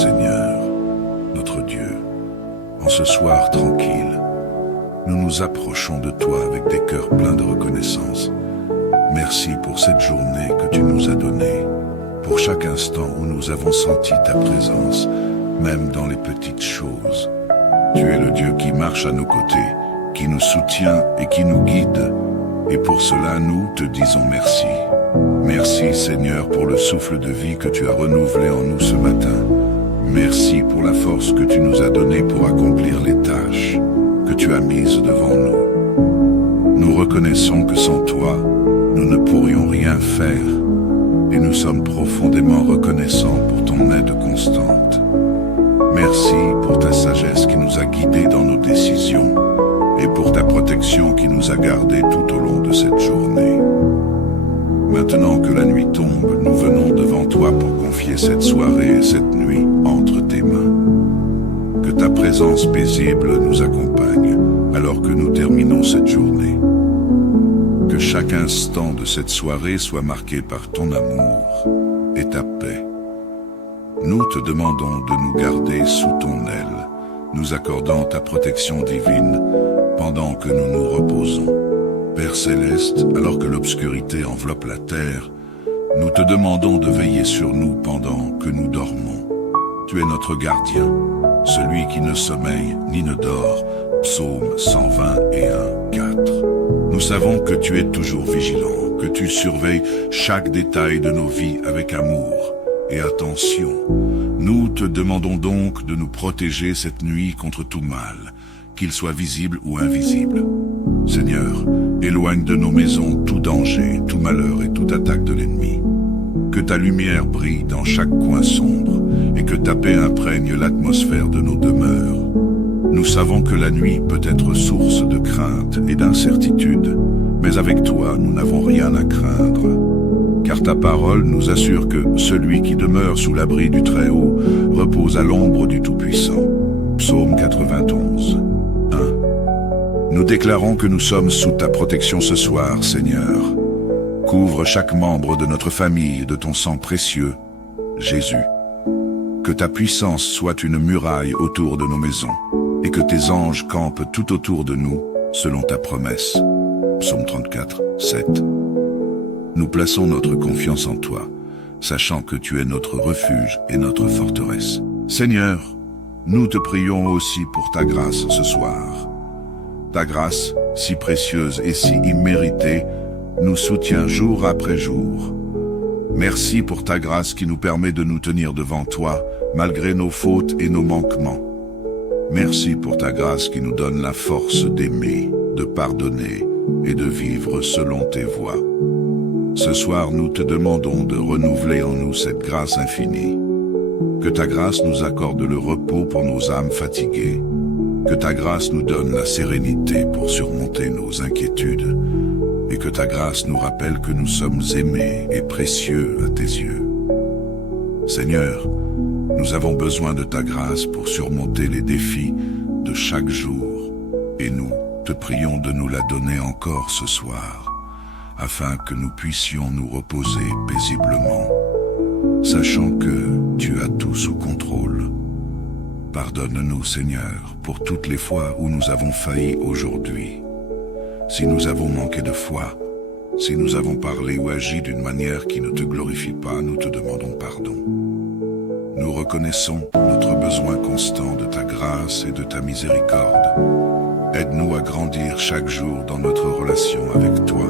Seigneur, notre Dieu, en ce soir tranquille, nous nous approchons de toi avec des cœurs pleins de reconnaissance. Merci pour cette journée que tu nous as donnée, pour chaque instant où nous avons senti ta présence, même dans les petites choses. Tu es le Dieu qui marche à nos côtés, qui nous soutient et qui nous guide. Et pour cela, nous te disons merci. Merci Seigneur pour le souffle de vie que tu as renouvelé en nous ce matin. Merci pour la force que tu nous as donnée pour accomplir les tâches que tu as mises devant nous. Nous reconnaissons que sans toi, nous ne pourrions rien faire et nous sommes profondément reconnaissants pour ton aide constante. Merci pour ta sagesse qui nous a guidés dans nos décisions et pour ta protection qui nous a gardés tout au long de cette journée. Maintenant que la nuit tombe, nous venons devant toi pour confier cette soirée et cette nuit entre tes mains. Que ta présence paisible nous accompagne alors que nous terminons cette journée. Que chaque instant de cette soirée soit marqué par ton amour et ta paix. Nous te demandons de nous garder sous ton aile, nous accordant ta protection divine pendant que nous nous reposons. Père Céleste, alors que l'obscurité enveloppe la terre, nous te demandons de veiller sur nous pendant que nous dormons. Tu es notre gardien, celui qui ne sommeille ni ne dort. Psaume 121, 4. Nous savons que tu es toujours vigilant, que tu surveilles chaque détail de nos vies avec amour et attention. Nous te demandons donc de nous protéger cette nuit contre tout mal, qu'il soit visible ou invisible. Seigneur, éloigne de nos maisons tout danger, tout malheur et toute attaque de l'ennemi. Que ta lumière brille dans chaque coin sombre et que ta paix imprègne l'atmosphère de nos demeures. Nous savons que la nuit peut être source de crainte et d'incertitude, mais avec toi, nous n'avons rien à craindre. Car ta parole nous assure que celui qui demeure sous l'abri du Très-Haut repose à l'ombre du Tout-Puissant. Psaume 91, 1. Nous déclarons que nous sommes sous ta protection ce soir, Seigneur. Couvre chaque membre de notre famille de ton sang précieux, Jésus. Que ta puissance soit une muraille autour de nos maisons, et que tes anges campent tout autour de nous, selon ta promesse. Psaume 34, 7. Nous plaçons notre confiance en toi, sachant que tu es notre refuge et notre forteresse. Seigneur, nous te prions aussi pour ta grâce ce soir. Ta grâce, si précieuse et si imméritée, nous soutient jour après jour. Merci pour ta grâce qui nous permet de nous tenir devant toi, malgré nos fautes et nos manquements. Merci pour ta grâce qui nous donne la force d'aimer, de pardonner et de vivre selon tes voies. Ce soir, nous te demandons de renouveler en nous cette grâce infinie. Que ta grâce nous accorde le repos pour nos âmes fatiguées. Que ta grâce nous donne la sérénité pour surmonter nos inquiétudes. Et que ta grâce nous rappelle que nous sommes aimés et précieux à tes yeux. Seigneur, nous avons besoin de ta grâce pour surmonter les défis de chaque jour. Et nous te prions de nous la donner encore ce soir, afin que nous puissions nous reposer paisiblement, sachant que tu as tout sous contrôle. Pardonne-nous, Seigneur, pour toutes les fois où nous avons failli aujourd'hui. Si nous avons manqué de foi, si nous avons parlé ou agi d'une manière qui ne te glorifie pas, nous te demandons pardon. Nous reconnaissons notre besoin constant de ta grâce et de ta miséricorde. Aide-nous à grandir chaque jour dans notre relation avec toi,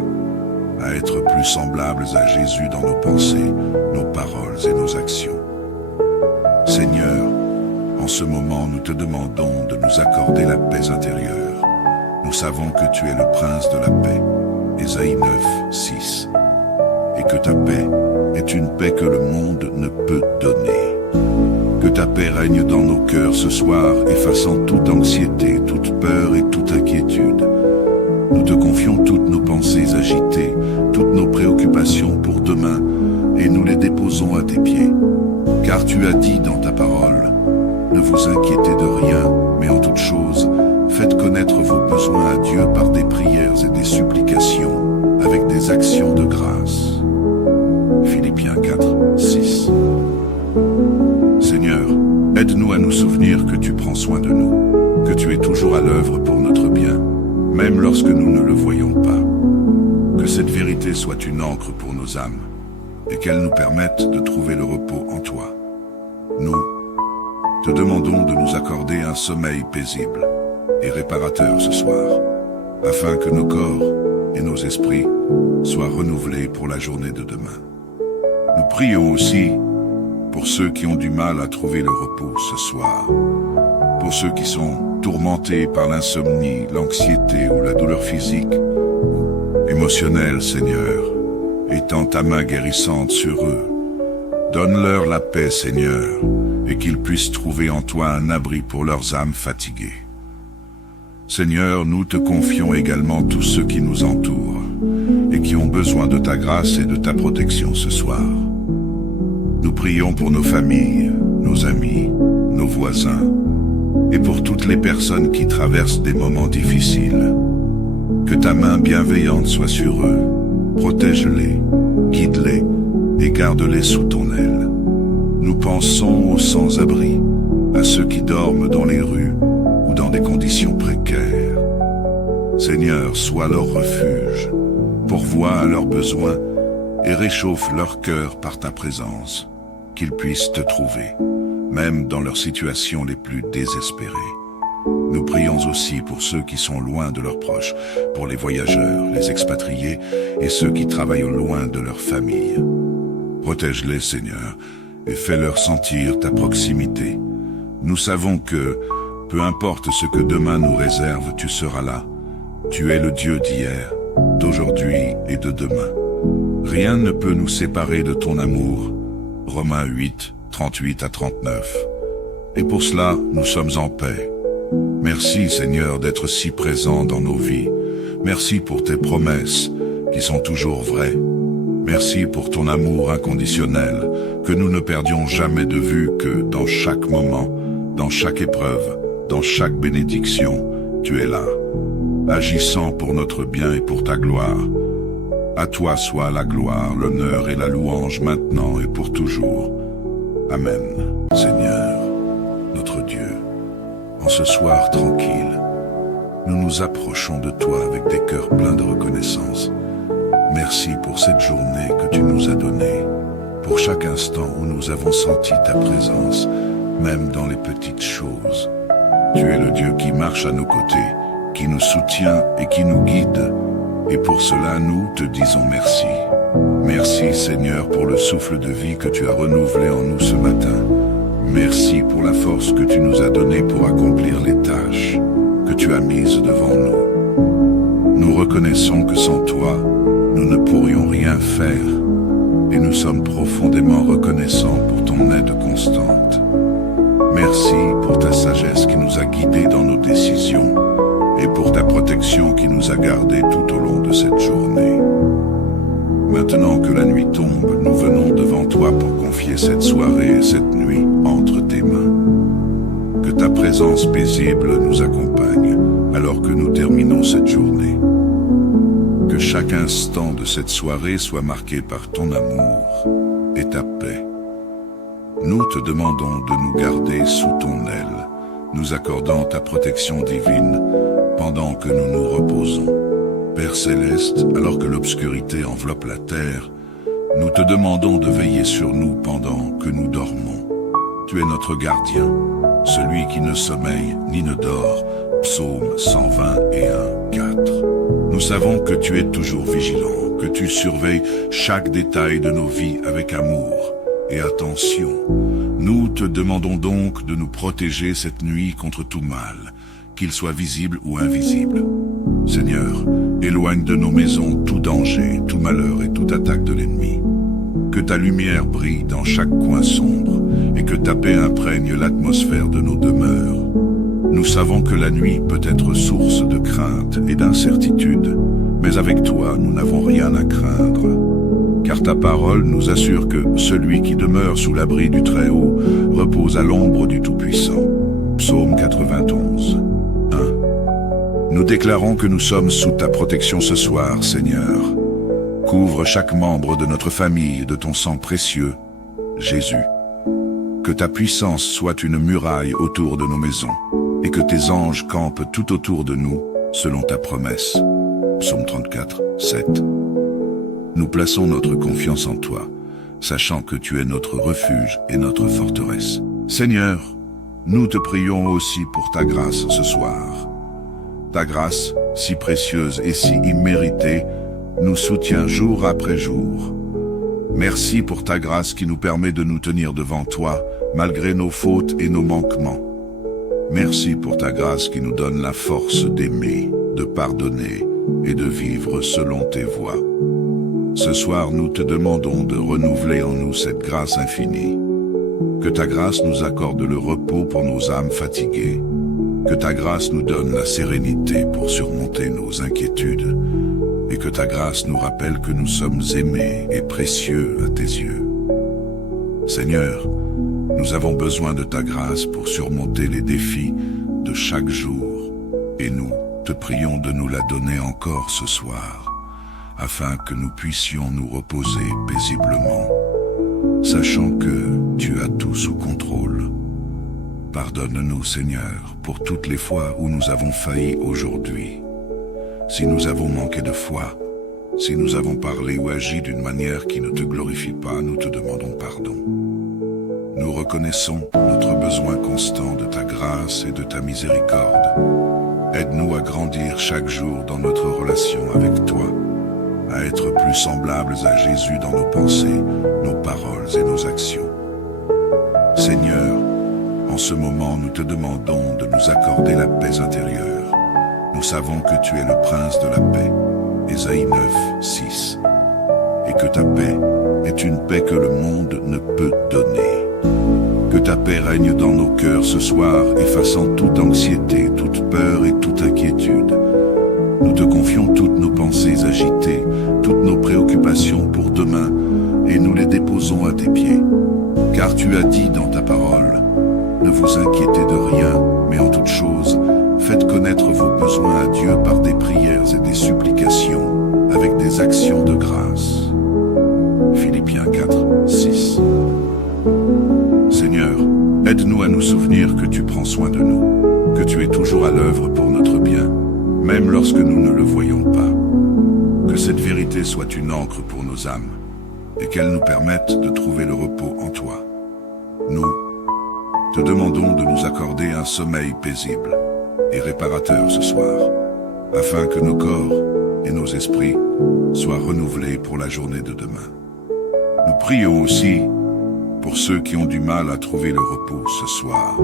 à être plus semblables à Jésus dans nos pensées, nos paroles et nos actions. Seigneur, en ce moment, nous te demandons de nous accorder la paix intérieure. Nous savons que tu es le prince de la paix, Ésaïe 9, 6, et que ta paix est une paix que le monde ne peut donner. Que ta paix règne dans nos cœurs ce soir, effaçant toute anxiété, toute peur et toute inquiétude. Nous te confions toutes nos pensées agitées, toutes nos préoccupations pour demain, et nous les déposons à tes pieds. Car tu as dit dans ta parole, ne vous inquiétez de rien, mais en toute chose, faites connaître vos besoins à Dieu par des prières et des supplications, avec des actions de grâce. Philippiens 4, 6. Seigneur, Aide-nous à nous souvenir que tu prends soin de nous, que tu es toujours à l'œuvre pour notre bien, même lorsque nous ne le voyons pas. Que cette vérité soit une encre pour nos âmes, et qu'elle nous permette de trouver le repos en toi. Nous te demandons de nous accorder un sommeil paisible et réparateur ce soir, afin que nos corps et nos esprits soient renouvelés pour la journée de demain. Nous prions aussi pour ceux qui ont du mal à trouver le repos ce soir, pour ceux qui sont tourmentés par l'insomnie, l'anxiété ou la douleur physique ou émotionnelle, Seigneur, étends ta main guérissante sur eux. Donne-leur la paix, Seigneur, et qu'ils puissent trouver en toi un abri pour leurs âmes fatiguées. Seigneur, nous te confions également tous ceux qui nous entourent et qui ont besoin de ta grâce et de ta protection ce soir. Nous prions pour nos familles, nos amis, nos voisins et pour toutes les personnes qui traversent des moments difficiles. Que ta main bienveillante soit sur eux, protège-les, guide-les et garde-les sous ton aile. Nous pensons aux sans-abri, à ceux qui dorment dans les rues ou dans des conditions précaires. Seigneur, sois leur refuge, pourvois à leurs besoins et réchauffe leur cœur par ta présence, qu'ils puissent te trouver, même dans leurs situations les plus désespérées. Nous prions aussi pour ceux qui sont loin de leurs proches, pour les voyageurs, les expatriés et ceux qui travaillent au loin de leur famille. Protège-les, Seigneur, et fais-leur sentir ta proximité. Nous savons que, peu importe ce que demain nous réserve, tu seras là. Tu es le Dieu d'hier, d'aujourd'hui et de demain. Rien ne peut nous séparer de ton amour. Romains 8, 38 à 39. Et pour cela, nous sommes en paix. Merci, Seigneur, d'être si présent dans nos vies. Merci pour tes promesses, qui sont toujours vraies. Merci pour ton amour inconditionnel, que nous ne perdions jamais de vue que dans chaque moment, dans chaque épreuve, dans chaque bénédiction, tu es là, agissant pour notre bien et pour ta gloire. À toi soit la gloire, l'honneur et la louange maintenant et pour toujours. Amen. Seigneur, notre Dieu, en ce soir tranquille, nous nous approchons de toi avec des cœurs pleins de reconnaissance. Merci pour cette journée que tu nous as donnée, pour chaque instant où nous avons senti ta présence, même dans les petites choses. Tu es le Dieu qui marche à nos côtés, qui nous soutient et qui nous guide. Et pour cela, nous te disons merci. Merci, Seigneur, pour le souffle de vie que tu as renouvelé en nous ce matin. Merci pour la force que tu nous as donnée pour accomplir les tâches que tu as mises devant nous. Nous reconnaissons que sans toi, nous ne pourrions rien faire et nous sommes profondément reconnaissants pour ton aide constante. Merci pour ta sagesse qui nous a guidés dans nos décisions et pour ta protection qui nous a gardés tout au long de cette journée. Maintenant que la nuit tombe, nous venons devant toi pour confier cette soirée et cette nuit entre tes mains. Que ta présence paisible nous accompagne alors que nous terminons cette journée. Que chaque instant de cette soirée soit marqué par ton amour et ta paix. Nous te demandons de nous garder sous ton aile, nous accordant ta protection divine pendant que nous nous reposons. Père céleste, alors que l'obscurité enveloppe la terre, nous te demandons de veiller sur nous pendant que nous dormons. Tu es notre gardien, celui qui ne sommeille ni ne dort. Psaume 121, 4. Nous savons que tu es toujours vigilant, que tu surveilles chaque détail de nos vies avec amour et attention. Nous te demandons donc de nous protéger cette nuit contre tout mal, qu'il soit visible ou invisible. Seigneur, éloigne de nos maisons tout danger, tout malheur et toute attaque de l'ennemi. Que ta lumière brille dans chaque coin sombre et que ta paix imprègne l'atmosphère de nos demeures. Nous savons que la nuit peut être source de crainte et d'incertitude, mais avec toi, nous n'avons rien à craindre. Car ta parole nous assure que celui qui demeure sous l'abri du Très-Haut repose à l'ombre du Tout-Puissant. Psaume 91, 1. Nous déclarons que nous sommes sous ta protection ce soir, Seigneur. Couvre chaque membre de notre famille de ton sang précieux, Jésus. Que ta puissance soit une muraille autour de nos maisons, et que tes anges campent tout autour de nous, selon ta promesse. Psaume 34, 7. Nous plaçons notre confiance en toi, sachant que tu es notre refuge et notre forteresse. Seigneur, nous te prions aussi pour ta grâce ce soir. Ta grâce, si précieuse et si imméritée, nous soutient jour après jour. Merci pour ta grâce qui nous permet de nous tenir devant toi, malgré nos fautes et nos manquements. Merci pour ta grâce qui nous donne la force d'aimer, de pardonner et de vivre selon tes voies. Ce soir, nous te demandons de renouveler en nous cette grâce infinie. Que ta grâce nous accorde le repos pour nos âmes fatiguées. Que ta grâce nous donne la sérénité pour surmonter nos inquiétudes. Et que ta grâce nous rappelle que nous sommes aimés et précieux à tes yeux. Seigneur, nous avons besoin de ta grâce pour surmonter les défis de chaque jour. Et nous te prions de nous la donner encore ce soir, afin que nous puissions nous reposer paisiblement, sachant que tu as tout sous contrôle. Pardonne-nous, Seigneur, pour toutes les fois où nous avons failli aujourd'hui. Si nous avons manqué de foi, si nous avons parlé ou agi d'une manière qui ne te glorifie pas, nous te demandons pardon. Nous reconnaissons notre besoin constant de ta grâce et de ta miséricorde. Aide-nous à grandir chaque jour dans notre relation avec toi, à être plus semblables à Jésus dans nos pensées, nos paroles et nos actions. Seigneur, en ce moment, nous te demandons de nous accorder la paix intérieure. Nous savons que tu es le prince de la paix, Ésaïe 9, 6, et que ta paix est une paix que le monde ne peut donner. Que ta paix règne dans nos cœurs ce soir, effaçant toute anxiété, toute peur et toute inquiétude. Nous te confions toutes nos pensées agitées, toutes nos préoccupations pour demain, et nous les déposons à tes pieds. Car tu as dit dans ta parole, ne vous inquiétez de rien, mais en toute chose, faites connaître vos besoins à Dieu par des prières et des supplications, avec des actions de grâce. Philippiens 4, 6. Seigneur, aide-nous à nous souvenir que tu prends soin de nous, que tu es toujours à l'œuvre pour notre bien, même lorsque nous ne le voyons pas. Que cette vérité soit une encre pour nos âmes, et qu'elle nous permette de trouver le repos en toi. Nous te demandons de nous accorder un sommeil paisible et réparateur ce soir, afin que nos corps et nos esprits soient renouvelés pour la journée de demain. Nous prions aussi pour ceux qui ont du mal à trouver le repos ce soir,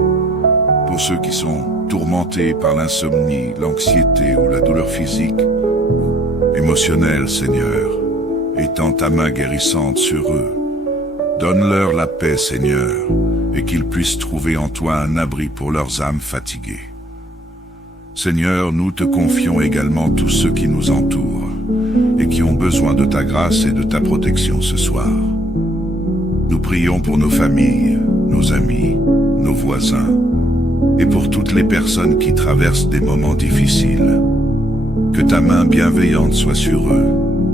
pour ceux qui sont tourmentés par l'insomnie, l'anxiété ou la douleur physique ou émotionnelle, Seigneur, étends ta main guérissante sur eux. Donne-leur la paix, Seigneur, et qu'ils puissent trouver en toi un abri pour leurs âmes fatiguées. Seigneur, nous te confions également tous ceux qui nous entourent et qui ont besoin de ta grâce et de ta protection ce soir. Nous prions pour nos familles, nos amis, nos voisins, et pour toutes les personnes qui traversent des moments difficiles. Que ta main bienveillante soit sur eux,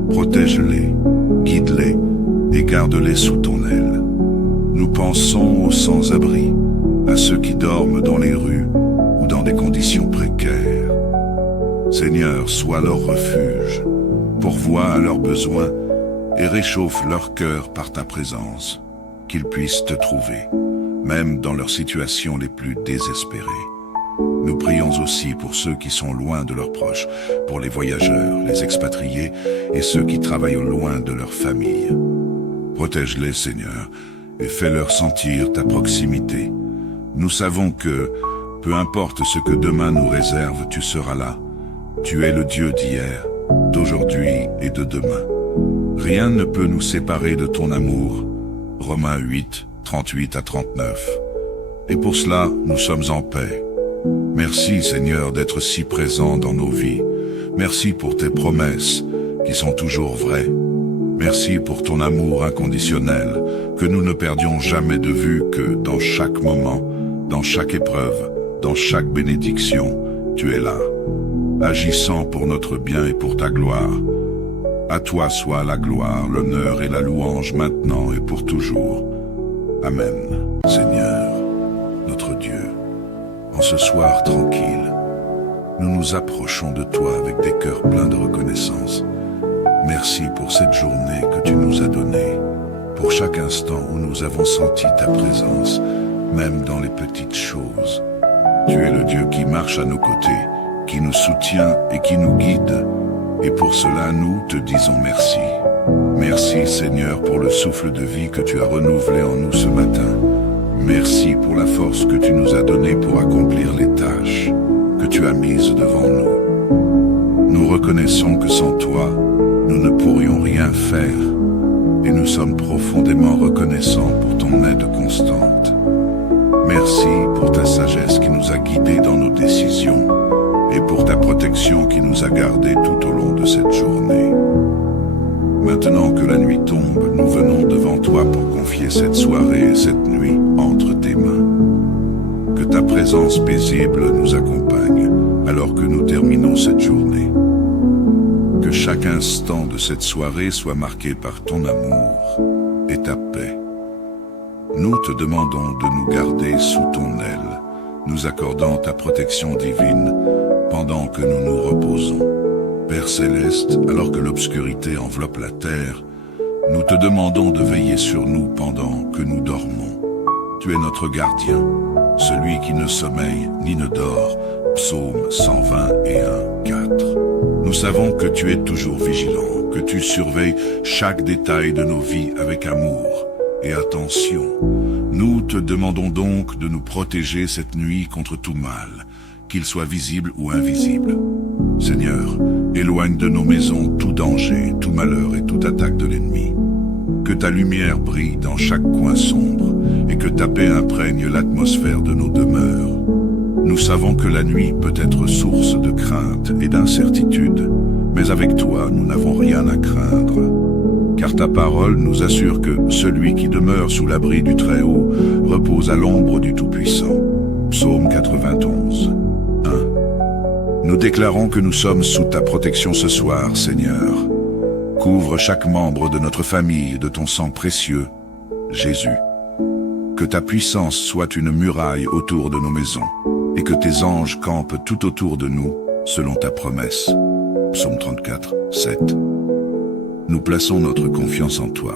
protège-les, guide-les et garde-les sous ton aile. Nous pensons aux sans-abri, à ceux qui dorment dans les rues ou dans des conditions précaires. Seigneur, sois leur refuge, pourvois à leurs besoins et réchauffe leur cœur par ta présence, qu'ils puissent te trouver, même dans leurs situations les plus désespérées. Nous prions aussi pour ceux qui sont loin de leurs proches, pour les voyageurs, les expatriés et ceux qui travaillent au loin de leur famille. Protège-les, Seigneur, et fais-leur sentir ta proximité. Nous savons que, peu importe ce que demain nous réserve, tu seras là. Tu es le Dieu d'hier, d'aujourd'hui et de demain. Rien ne peut nous séparer de ton amour. Romains 8, 38 à 39. Et pour cela, nous sommes en paix. Merci, Seigneur, d'être si présent dans nos vies. Merci pour tes promesses, qui sont toujours vraies. Merci pour ton amour inconditionnel, que nous ne perdions jamais de vue que dans chaque moment, dans chaque épreuve, dans chaque bénédiction, tu es là, agissant pour notre bien et pour ta gloire. À toi soit la gloire, l'honneur et la louange maintenant et pour toujours. Amen. Seigneur, notre Dieu, en ce soir tranquille, nous nous approchons de toi avec des cœurs pleins de reconnaissance. Merci pour cette journée que tu nous as donnée, pour chaque instant où nous avons senti ta présence, même dans les petites choses. Tu es le Dieu qui marche à nos côtés, qui nous soutient et qui nous guide. Et pour cela, nous te disons merci. Merci Seigneur pour le souffle de vie que tu as renouvelé en nous ce matin. Merci pour la force que tu nous as donnée pour accomplir les tâches que tu as mises devant nous. Nous reconnaissons que sans toi, nous ne pourrions rien faire et nous sommes profondément reconnaissants pour ton aide constante. Merci pour ta sagesse qui nous a guidés dans nos décisions et pour ta protection qui nous a gardés tout au long de cette journée. Maintenant que la nuit tombe, nous venons devant toi pour confier cette soirée et cette nuit entre tes mains. Que ta présence paisible nous accompagne alors que nous terminons cette journée. Que chaque instant de cette soirée soit marqué par ton amour et ta paix. Nous te demandons de nous garder sous ton aile, nous accordant ta protection divine pendant que nous nous reposons. Père céleste, alors que l'obscurité enveloppe la terre, nous te demandons de veiller sur nous pendant que nous dormons. Tu es notre gardien, celui qui ne sommeille ni ne dort. Psaume 121, 4. Nous savons que tu es toujours vigilant, que tu surveilles chaque détail de nos vies avec amour et attention. Nous te demandons donc de nous protéger cette nuit contre tout mal, qu'il soit visible ou invisible. Seigneur, éloigne de nos maisons tout danger, tout malheur et toute attaque de l'ennemi. Que ta lumière brille dans chaque coin sombre et que ta paix imprègne l'atmosphère de nos demeures. Nous savons que la nuit peut être source de crainte et d'incertitude, mais avec toi, nous n'avons rien à craindre. Car ta parole nous assure que celui qui demeure sous l'abri du Très-Haut repose à l'ombre du Tout-Puissant. Psaume 91, 1. Nous déclarons que nous sommes sous ta protection ce soir, Seigneur. Couvre chaque membre de notre famille de ton sang précieux, Jésus. Que ta puissance soit une muraille autour de nos maisons, et que tes anges campent tout autour de nous, selon ta promesse. Psaume 34, 7. Nous plaçons notre confiance en toi,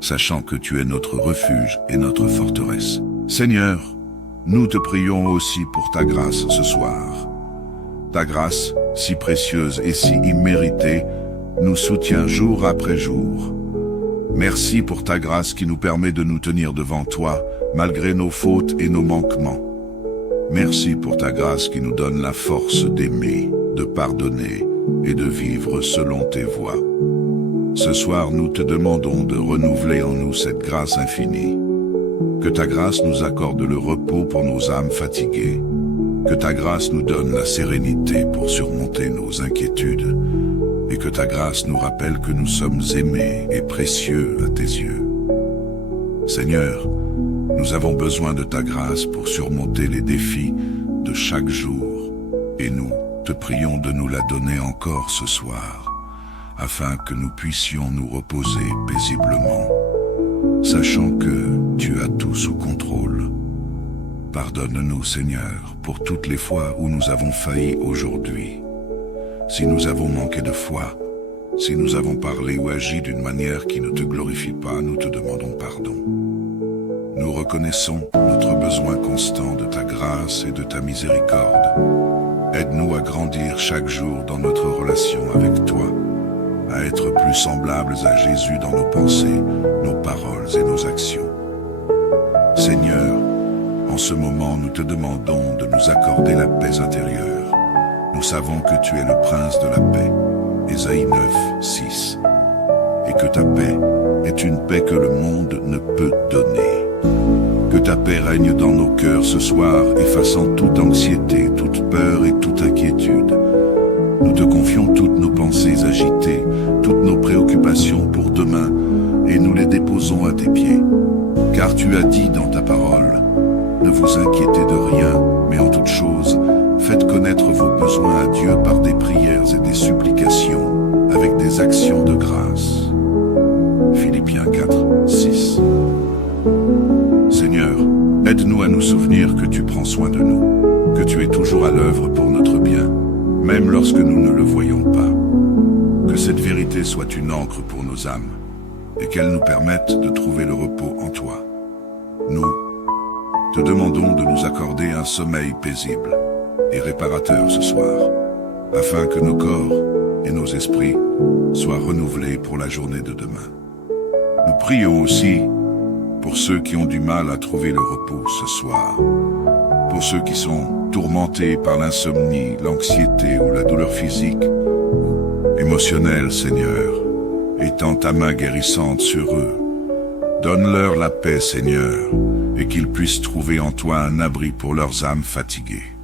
sachant que tu es notre refuge et notre forteresse. Seigneur, nous te prions aussi pour ta grâce ce soir. Ta grâce, si précieuse et si imméritée, nous soutient jour après jour. Merci pour ta grâce qui nous permet de nous tenir devant toi, malgré nos fautes et nos manquements. Merci pour ta grâce qui nous donne la force d'aimer, de pardonner et de vivre selon tes voies. Ce soir, nous te demandons de renouveler en nous cette grâce infinie. Que ta grâce nous accorde le repos pour nos âmes fatiguées. Que ta grâce nous donne la sérénité pour surmonter nos inquiétudes. Et que ta grâce nous rappelle que nous sommes aimés et précieux à tes yeux. Seigneur, nous avons besoin de ta grâce pour surmonter les défis de chaque jour. Et nous te prions de nous la donner encore ce soir, afin que nous puissions nous reposer paisiblement, sachant que tu as tout sous contrôle. Pardonne-nous, Seigneur, pour toutes les fois où nous avons failli aujourd'hui. Si nous avons manqué de foi, si nous avons parlé ou agi d'une manière qui ne te glorifie pas, nous te demandons pardon. Nous reconnaissons notre besoin constant de ta grâce et de ta miséricorde. Aide-nous à grandir chaque jour dans notre relation avec toi, à être plus semblables à Jésus dans nos pensées, nos paroles et nos actions. Seigneur, en ce moment, nous te demandons de nous accorder la paix intérieure. Nous savons que tu es le prince de la paix, Ésaïe 9, 6, et que ta paix est une paix que le monde ne peut donner. Que ta paix règne dans nos cœurs ce soir, effaçant toute anxiété, toute peur et toute inquiétude. Nous te confions toutes nos pensées agitées, toutes nos préoccupations pour demain, et nous les déposons à tes pieds. Car tu as dit dans ta parole, ne vous inquiétez de rien, mais en toute chose, faites connaître vos besoins à Dieu par des prières et des supplications, avec des actions de grâce. Philippiens 4, 6. Seigneur, Aide-nous à nous souvenir que tu prends soin de nous, que tu es toujours à l'œuvre pour notre bien, même lorsque nous ne le voyons pas. Que cette vérité soit une encre pour nos âmes, et qu'elle nous permette de trouver le repos en toi. Nous te demandons de nous accorder un sommeil paisible et réparateur ce soir, afin que nos corps et nos esprits soient renouvelés pour la journée de demain. Nous prions aussi pour ceux qui ont du mal à trouver le repos ce soir, pour ceux qui sont tourmentés par l'insomnie, l'anxiété ou la douleur physique ou émotionnelle, Seigneur. Étends ta main guérissante sur eux. Donne-leur la paix, Seigneur, et qu'ils puissent trouver en toi un abri pour leurs âmes fatiguées.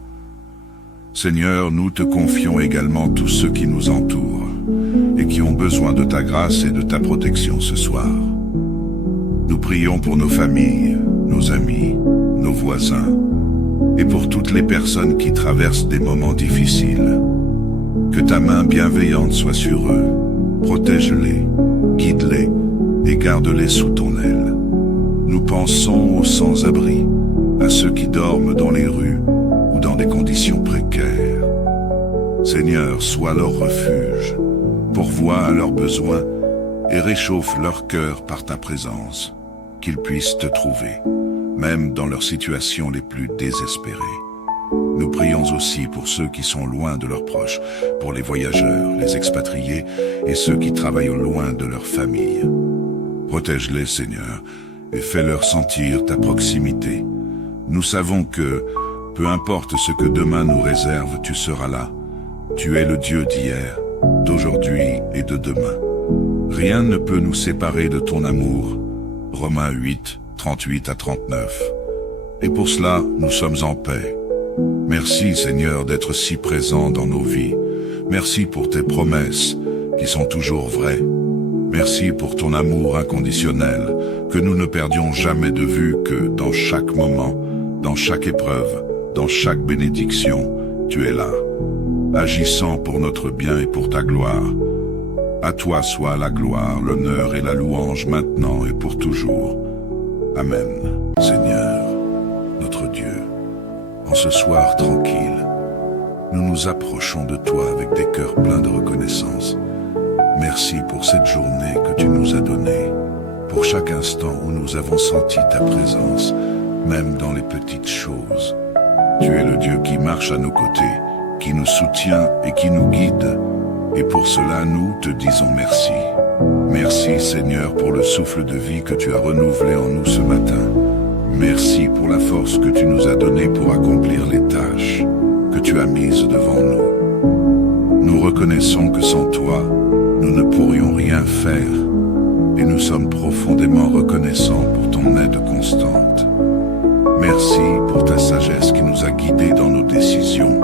Seigneur, nous te confions également tous ceux qui nous entourent et qui ont besoin de ta grâce et de ta protection ce soir. Nous prions pour nos familles, nos amis, nos voisins et pour toutes les personnes qui traversent des moments difficiles. Que ta main bienveillante soit sur eux. Protège-les, guide-les et garde-les sous ton aile. Nous pensons aux sans-abri, à ceux qui dorment dans les rues ou dans des conditions précaires. Seigneur, sois leur refuge, pourvois à leurs besoins et réchauffe leur cœur par ta présence, qu'ils puissent te trouver, même dans leurs situations les plus désespérées. Nous prions aussi pour ceux qui sont loin de leurs proches, pour les voyageurs, les expatriés et ceux qui travaillent au loin de leur famille. Protège-les, Seigneur, et fais-leur sentir ta proximité. Nous savons que, peu importe ce que demain nous réserve, tu seras là. Tu es le Dieu d'hier, d'aujourd'hui et de demain. Rien ne peut nous séparer de ton amour. Romains 8, 38 à 39. Et pour cela, nous sommes en paix. Merci, Seigneur, d'être si présent dans nos vies. Merci pour tes promesses, qui sont toujours vraies. Merci pour ton amour inconditionnel, que nous ne perdions jamais de vue que dans chaque moment, dans chaque épreuve, dans chaque bénédiction, tu es là, agissant pour notre bien et pour ta gloire. À toi soit la gloire, l'honneur et la louange maintenant et pour toujours. Amen. Seigneur, notre Dieu, en ce soir tranquille, nous nous approchons de toi avec des cœurs pleins de reconnaissance. Merci pour cette journée que tu nous as donnée, pour chaque instant où nous avons senti ta présence, même dans les petites choses. Tu es le Dieu qui marche à nos côtés, qui nous soutient et qui nous guide. Et pour cela, nous te disons merci. Merci, Seigneur, pour le souffle de vie que tu as renouvelé en nous ce matin. Merci pour la force que tu nous as donnée pour accomplir les tâches que tu as mises devant nous. Nous reconnaissons que sans toi, nous ne pourrions rien faire et nous sommes profondément reconnaissants pour ton aide constante. Merci pour ta sagesse qui nous a guidés dans nos décisions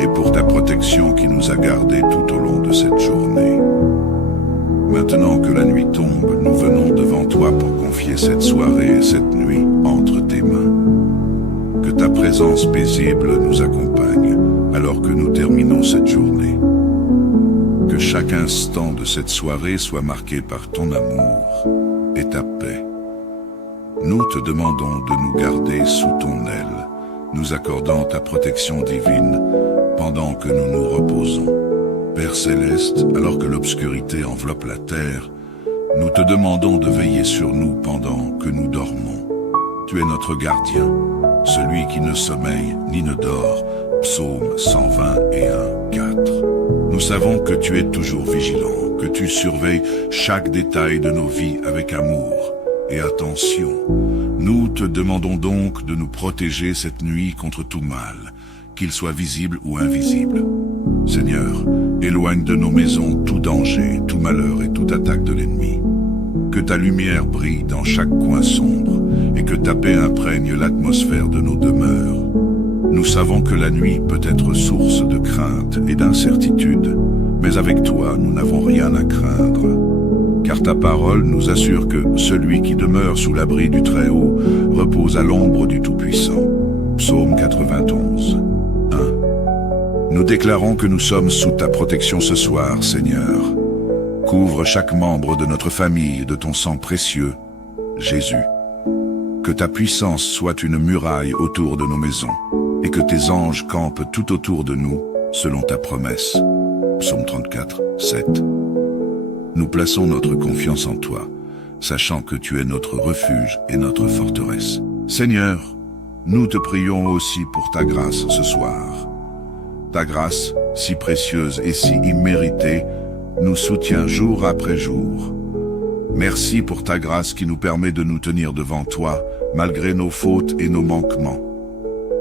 et pour ta protection qui nous a gardés tout au long de cette journée. Maintenant que la nuit tombe, nous venons devant toi pour confier cette soirée et cette nuit entre tes mains. Que ta présence paisible nous accompagne alors que nous terminons cette journée. Que chaque instant de cette soirée soit marqué par ton amour et ta paix. Nous te demandons de nous garder sous ton aile, nous accordant ta protection divine pendant que nous nous reposons. Père céleste, alors que l'obscurité enveloppe la terre, nous te demandons de veiller sur nous pendant que nous dormons. Tu es notre gardien, celui qui ne sommeille ni ne dort. Psaume 121, 4. Nous savons que tu es toujours vigilant, que tu surveilles chaque détail de nos vies avec amour et attention. Nous te demandons donc de nous protéger cette nuit contre tout mal, qu'il soit visible ou invisible. Seigneur, éloigne de nos maisons tout danger, tout malheur et toute attaque de l'ennemi. Que ta lumière brille dans chaque coin sombre et que ta paix imprègne l'atmosphère de nos demeures. Nous savons que la nuit peut être source de crainte et d'incertitude, mais avec toi, nous n'avons rien à craindre. Car ta parole nous assure que celui qui demeure sous l'abri du Très-Haut repose à l'ombre du Tout-Puissant. Psaume 91, 1. Nous déclarons que nous sommes sous ta protection ce soir, Seigneur. Couvre chaque membre de notre famille de ton sang précieux, Jésus. Que ta puissance soit une muraille autour de nos maisons, et que tes anges campent tout autour de nous, selon ta promesse. Psaume 34, 7. Nous plaçons notre confiance en toi, sachant que tu es notre refuge et notre forteresse. Seigneur, nous te prions aussi pour ta grâce ce soir. Ta grâce, si précieuse et si imméritée, nous soutient jour après jour. Merci pour ta grâce qui nous permet de nous tenir devant toi, malgré nos fautes et nos manquements.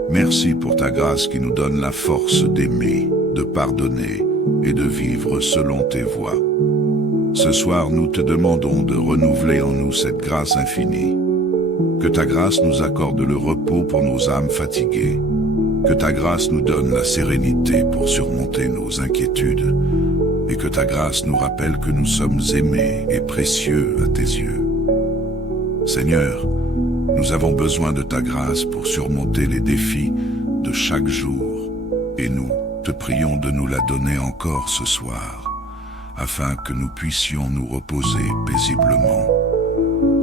Merci pour ta grâce qui nous donne la force d'aimer, de pardonner et de vivre selon tes voies. Ce soir, nous te demandons de renouveler en nous cette grâce infinie. Que ta grâce nous accorde le repos pour nos âmes fatiguées. Que ta grâce nous donne la sérénité pour surmonter nos inquiétudes. Et que ta grâce nous rappelle que nous sommes aimés et précieux à tes yeux. Seigneur, nous avons besoin de ta grâce pour surmonter les défis de chaque jour. Et nous te prions de nous la donner encore ce soir, afin que nous puissions nous reposer paisiblement,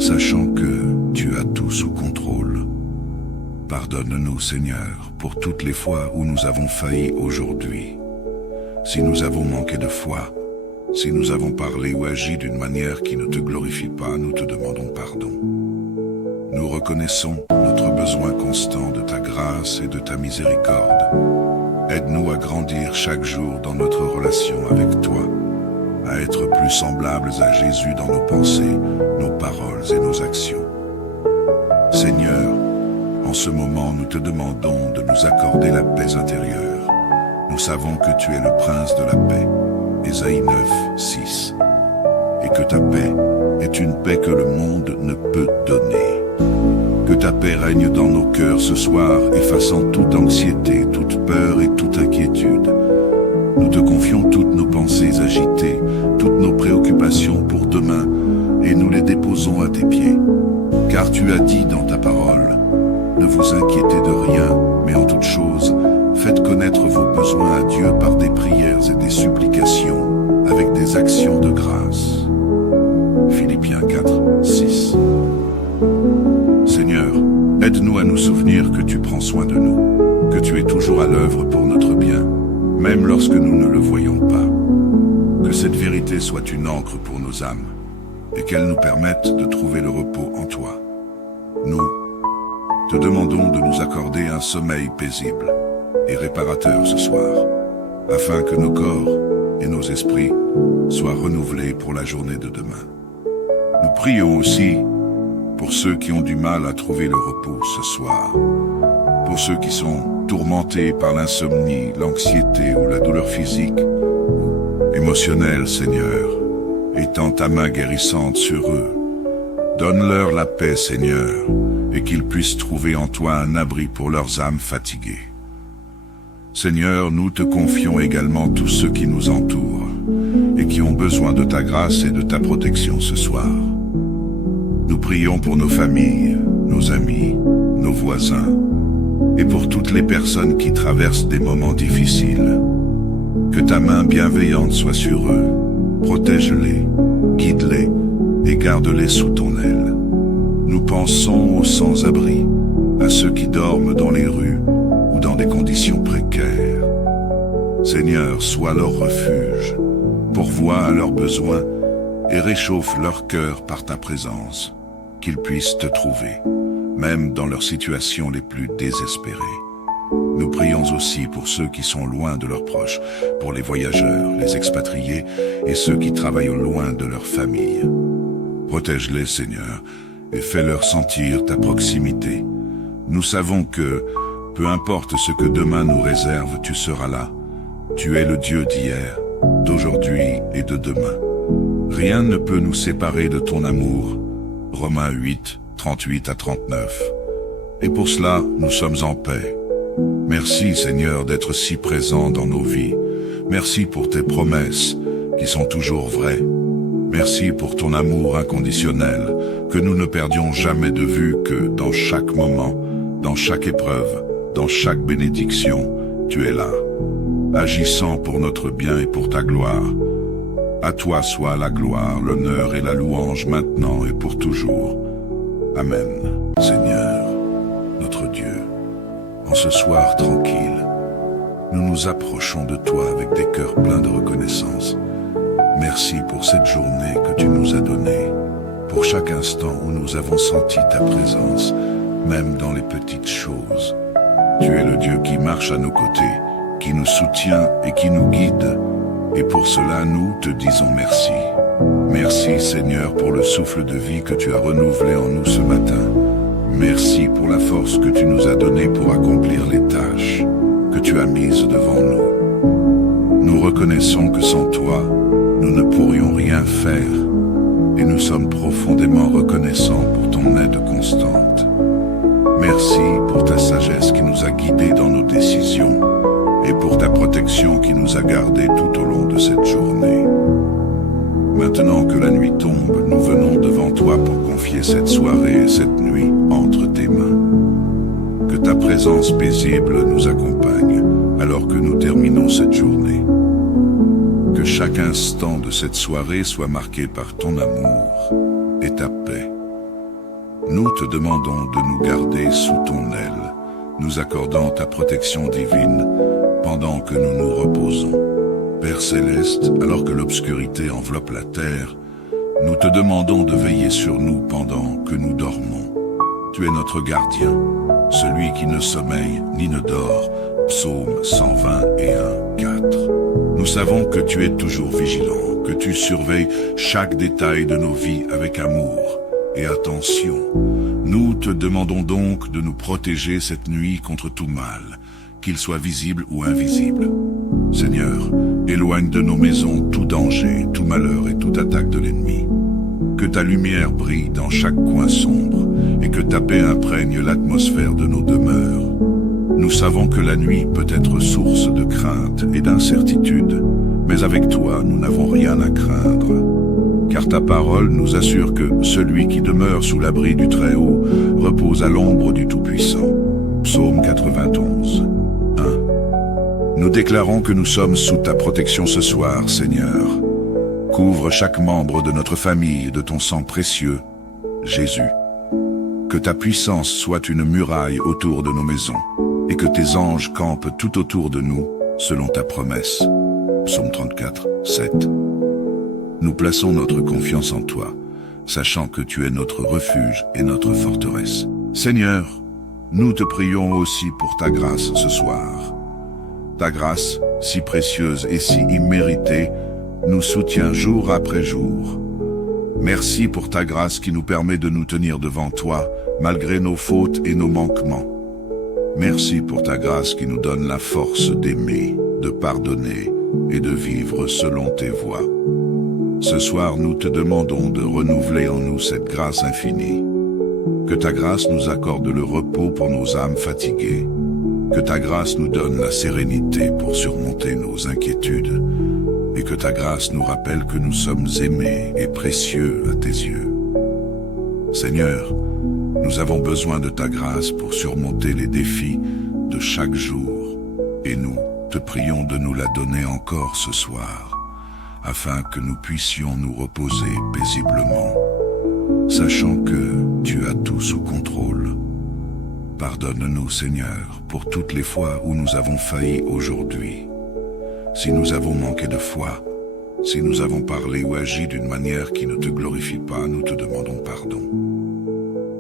sachant que tu as tout sous contrôle. Pardonne-nous, Seigneur, pour toutes les fois où nous avons failli aujourd'hui. Si nous avons manqué de foi, si nous avons parlé ou agi d'une manière qui ne te glorifie pas, nous te demandons pardon. Nous reconnaissons notre besoin constant de ta grâce et de ta miséricorde. Aide-nous à grandir chaque jour dans notre relation avec toi, à être plus semblables à Jésus dans nos pensées, nos paroles et nos actions. Seigneur, en ce moment, nous te demandons de nous accorder la paix intérieure. Nous savons que tu es le prince de la paix, Ésaïe 9, 6, et que ta paix est une paix que le monde ne peut donner. Que ta paix règne dans nos cœurs ce soir, effaçant toute anxiété, toute peur et toute inquiétude. Nous te confions toutes nos pensées agitées, toutes nos préoccupations pour demain, et nous les déposons à tes pieds. Car tu as dit dans ta parole, ne vous inquiétez de rien, mais en toute chose, faites connaître vos besoins à Dieu par des prières et des supplications, avec des actions de grâce. Philippiens 4, 6. Seigneur, aide-nous à nous souvenir que tu prends soin de nous, que tu es toujours à l'œuvre pour notre bien, même lorsque nous ne le voyons pas. Que cette vérité soit une encre pour nos âmes, et qu'elle nous permette de trouver le repos en toi. Nous te demandons de nous accorder un sommeil paisible et réparateur ce soir, afin que nos corps et nos esprits soient renouvelés pour la journée de demain. Nous prions aussi pour ceux qui ont du mal à trouver le repos ce soir, pour ceux qui sont tourmentés par l'insomnie, l'anxiété ou la douleur physique ou émotionnelle, Seigneur, étends ta main guérissante sur eux. Donne-leur la paix, Seigneur, et qu'ils puissent trouver en toi un abri pour leurs âmes fatiguées. Seigneur, nous te confions également tous ceux qui nous entourent et qui ont besoin de ta grâce et de ta protection ce soir. Nous prions pour nos familles, nos amis, nos voisins et pour toutes les personnes qui traversent des moments difficiles. Que ta main bienveillante soit sur eux, protège-les, guide-les et garde-les sous ton aile. Nous pensons aux sans-abri, à ceux qui dorment dans les rues ou dans des conditions précaires. Seigneur, sois leur refuge, pourvois à leurs besoins et réchauffe leur cœur par ta présence, qu'ils puissent te trouver, même dans leurs situations les plus désespérées. Nous prions aussi pour ceux qui sont loin de leurs proches, pour les voyageurs, les expatriés et ceux qui travaillent au loin de leur famille. Protège-les, Seigneur, et fais-leur sentir ta proximité. Nous savons que, peu importe ce que demain nous réserve, tu seras là. Tu es le Dieu d'hier, d'aujourd'hui et de demain. Rien ne peut nous séparer de ton amour. Romains 8, 38 à 39. Et pour cela, nous sommes en paix. Merci, Seigneur, d'être si présent dans nos vies. Merci pour tes promesses, qui sont toujours vraies. Merci pour ton amour inconditionnel, que nous ne perdions jamais de vue que dans chaque moment, dans chaque épreuve, dans chaque bénédiction, tu es là, agissant pour notre bien et pour ta gloire. À toi soit la gloire, l'honneur et la louange maintenant et pour toujours. Amen. Seigneur, notre Dieu, en ce soir tranquille, nous nous approchons de toi avec des cœurs pleins de reconnaissance. Merci pour cette journée que tu nous as donnée, pour chaque instant où nous avons senti ta présence, même dans les petites choses. Tu es le Dieu qui marche à nos côtés, qui nous soutient et qui nous guide. Et pour cela, nous te disons merci. Merci Seigneur pour le souffle de vie que tu as renouvelé en nous ce matin. Merci pour la force que tu nous as donnée pour accomplir les tâches que tu as mises devant nous. Nous reconnaissons que sans toi, nous ne pourrions rien faire et nous sommes profondément reconnaissants pour ton aide constante. Merci pour ta sagesse qui nous a guidés dans nos décisions et pour ta protection qui nous a gardés tout au long de cette journée. Maintenant que la nuit tombe, nous venons devant toi pour confier cette soirée et cette nuit entre tes mains. Que ta présence paisible nous accompagne alors que nous terminons cette journée. Que chaque instant de cette soirée soit marqué par ton amour et ta paix. Nous te demandons de nous garder sous ton aile, nous accordant ta protection divine pendant que nous nous reposons. Père céleste, alors que l'obscurité enveloppe la terre, nous te demandons de veiller sur nous pendant que nous dormons. Tu es notre gardien, celui qui ne sommeille ni ne dort. Psaume 121, 4. Nous savons que tu es toujours vigilant, que tu surveilles chaque détail de nos vies avec amour et attention. Nous te demandons donc de nous protéger cette nuit contre tout mal, qu'il soit visible ou invisible. Seigneur, éloigne de nos maisons tout danger, tout malheur et toute attaque de l'ennemi. Que ta lumière brille dans chaque coin sombre et que ta paix imprègne l'atmosphère de nos demeures. Nous savons que la nuit peut être source de crainte et d'incertitude, mais avec toi, nous n'avons rien à craindre. Car ta parole nous assure que celui qui demeure sous l'abri du Très-Haut repose à l'ombre du Tout-Puissant. Psaume 91, 1. Nous déclarons que nous sommes sous ta protection ce soir, Seigneur. Couvre chaque membre de notre famille de ton sang précieux, Jésus. Que ta puissance soit une muraille autour de nos maisons, et que tes anges campent tout autour de nous, selon ta promesse. Psaume 34, 7. Nous plaçons notre confiance en toi, sachant que tu es notre refuge et notre forteresse. Seigneur, nous te prions aussi pour ta grâce ce soir. Ta grâce, si précieuse et si imméritée, nous soutient jour après jour. Merci pour ta grâce qui nous permet de nous tenir devant toi, malgré nos fautes et nos manquements. Merci pour ta grâce qui nous donne la force d'aimer, de pardonner et de vivre selon tes voies. Ce soir, nous te demandons de renouveler en nous cette grâce infinie. Que ta grâce nous accorde le repos pour nos âmes fatiguées. Que ta grâce nous donne la sérénité pour surmonter nos inquiétudes. Et que ta grâce nous rappelle que nous sommes aimés et précieux à tes yeux. Seigneur, nous avons besoin de ta grâce pour surmonter les défis de chaque jour. Et nous te prions de nous la donner encore ce soir, afin que nous puissions nous reposer paisiblement, sachant que tu as tout sous contrôle. Pardonne-nous, Seigneur, pour toutes les fois où nous avons failli aujourd'hui. Si nous avons manqué de foi, si nous avons parlé ou agi d'une manière qui ne te glorifie pas, nous te demandons pardon.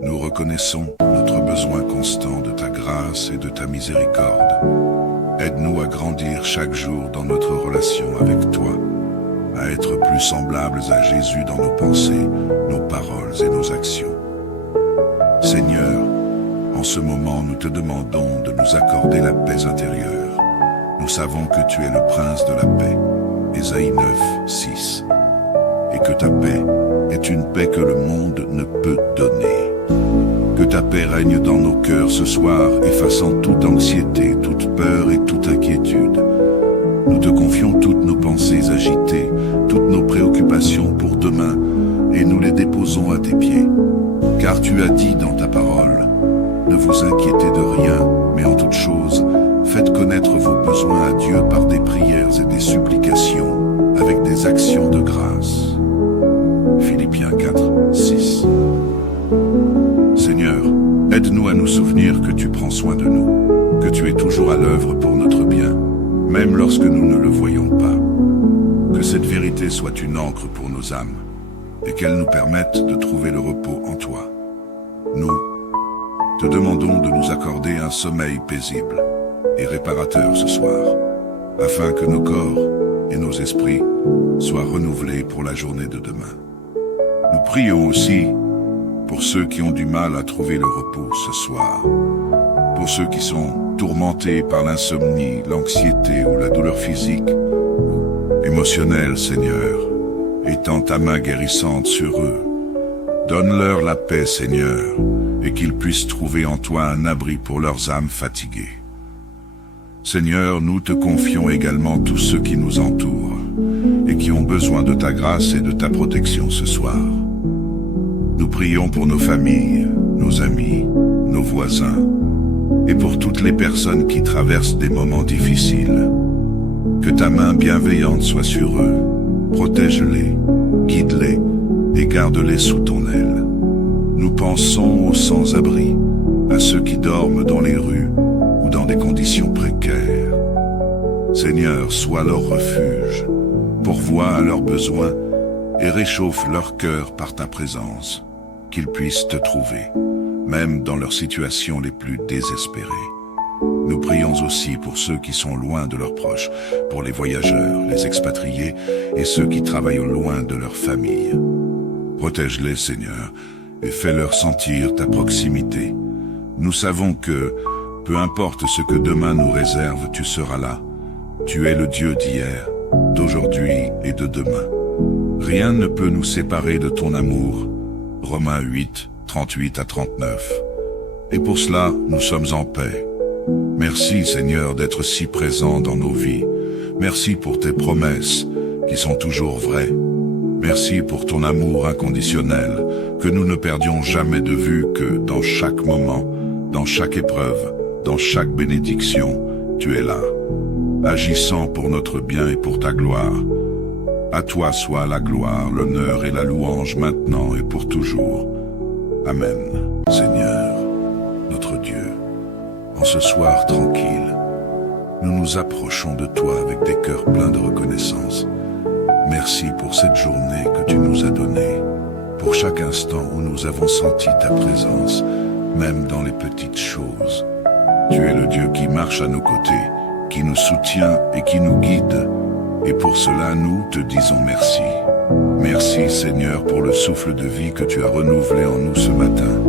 Nous reconnaissons notre besoin constant de ta grâce et de ta miséricorde. Aide-nous à grandir chaque jour dans notre relation avec toi, à être plus semblables à Jésus dans nos pensées, nos paroles et nos actions. Seigneur, en ce moment, nous te demandons de nous accorder la paix intérieure. Nous savons que tu es le prince de la paix, Ésaïe 9, 6, et que ta paix est une paix que le monde ne peut donner. Que ta paix règne dans nos cœurs ce soir, effaçant toute anxiété, toute peur et toute inquiétude. Nous te confions toutes nos pensées agitées, toutes nos préoccupations pour demain, et nous les déposons à tes pieds. Car tu as dit dans ta parole, ne vous inquiétez de rien, mais en toute chose, faites connaître vos besoins à Dieu par des prières et des supplications, avec des actions de grâce. Philippiens 4, 6. souvenir que tu prends soin de nous, que tu es toujours à l'œuvre pour notre bien, même lorsque nous ne le voyons pas. Que cette vérité soit une encre pour nos âmes, et qu'elle nous permette de trouver le repos en toi. Nous te demandons de nous accorder un sommeil paisible et réparateur ce soir, afin que nos corps et nos esprits soient renouvelés pour la journée de demain. Nous prions aussi pour ceux qui ont du mal à trouver le repos ce soir, pour ceux qui sont tourmentés par l'insomnie, l'anxiété ou la douleur physique ou émotionnelle, Seigneur, étends ta main guérissante sur eux. Donne-leur la paix, Seigneur, et qu'ils puissent trouver en toi un abri pour leurs âmes fatiguées. Seigneur, nous te confions également tous ceux qui nous entourent et qui ont besoin de ta grâce et de ta protection ce soir. Nous prions pour nos familles, nos amis, nos voisins et pour toutes les personnes qui traversent des moments difficiles. Que ta main bienveillante soit sur eux, protège-les, guide-les et garde-les sous ton aile. Nous pensons aux sans-abri, à ceux qui dorment dans les rues ou dans des conditions précaires. Seigneur, sois leur refuge, pourvois à leurs besoins et réchauffe leur cœur par ta présence, qu'ils puissent te trouver, même dans leurs situations les plus désespérées. Nous prions aussi pour ceux qui sont loin de leurs proches, pour les voyageurs, les expatriés et ceux qui travaillent au loin de leur famille. Protège-les, Seigneur, et fais-leur sentir ta proximité. Nous savons que, peu importe ce que demain nous réserve, tu seras là. Tu es le Dieu d'hier, d'aujourd'hui et de demain. Rien ne peut nous séparer de ton amour. Romains 8, 38 à 39. Et pour cela, nous sommes en paix. Merci, Seigneur, d'être si présent dans nos vies. Merci pour tes promesses, qui sont toujours vraies. Merci pour ton amour inconditionnel, que nous ne perdions jamais de vue que dans chaque moment, dans chaque épreuve, dans chaque bénédiction, tu es là, agissant pour notre bien et pour ta gloire. À toi soit la gloire, l'honneur et la louange maintenant et pour toujours. Amen. Seigneur, notre Dieu, en ce soir tranquille, nous nous approchons de toi avec des cœurs pleins de reconnaissance. Merci pour cette journée que tu nous as donnée, pour chaque instant où nous avons senti ta présence, même dans les petites choses. Tu es le Dieu qui marche à nos côtés, qui nous soutient et qui nous guide. Et pour cela, nous te disons merci. Merci, Seigneur, pour le souffle de vie que tu as renouvelé en nous ce matin.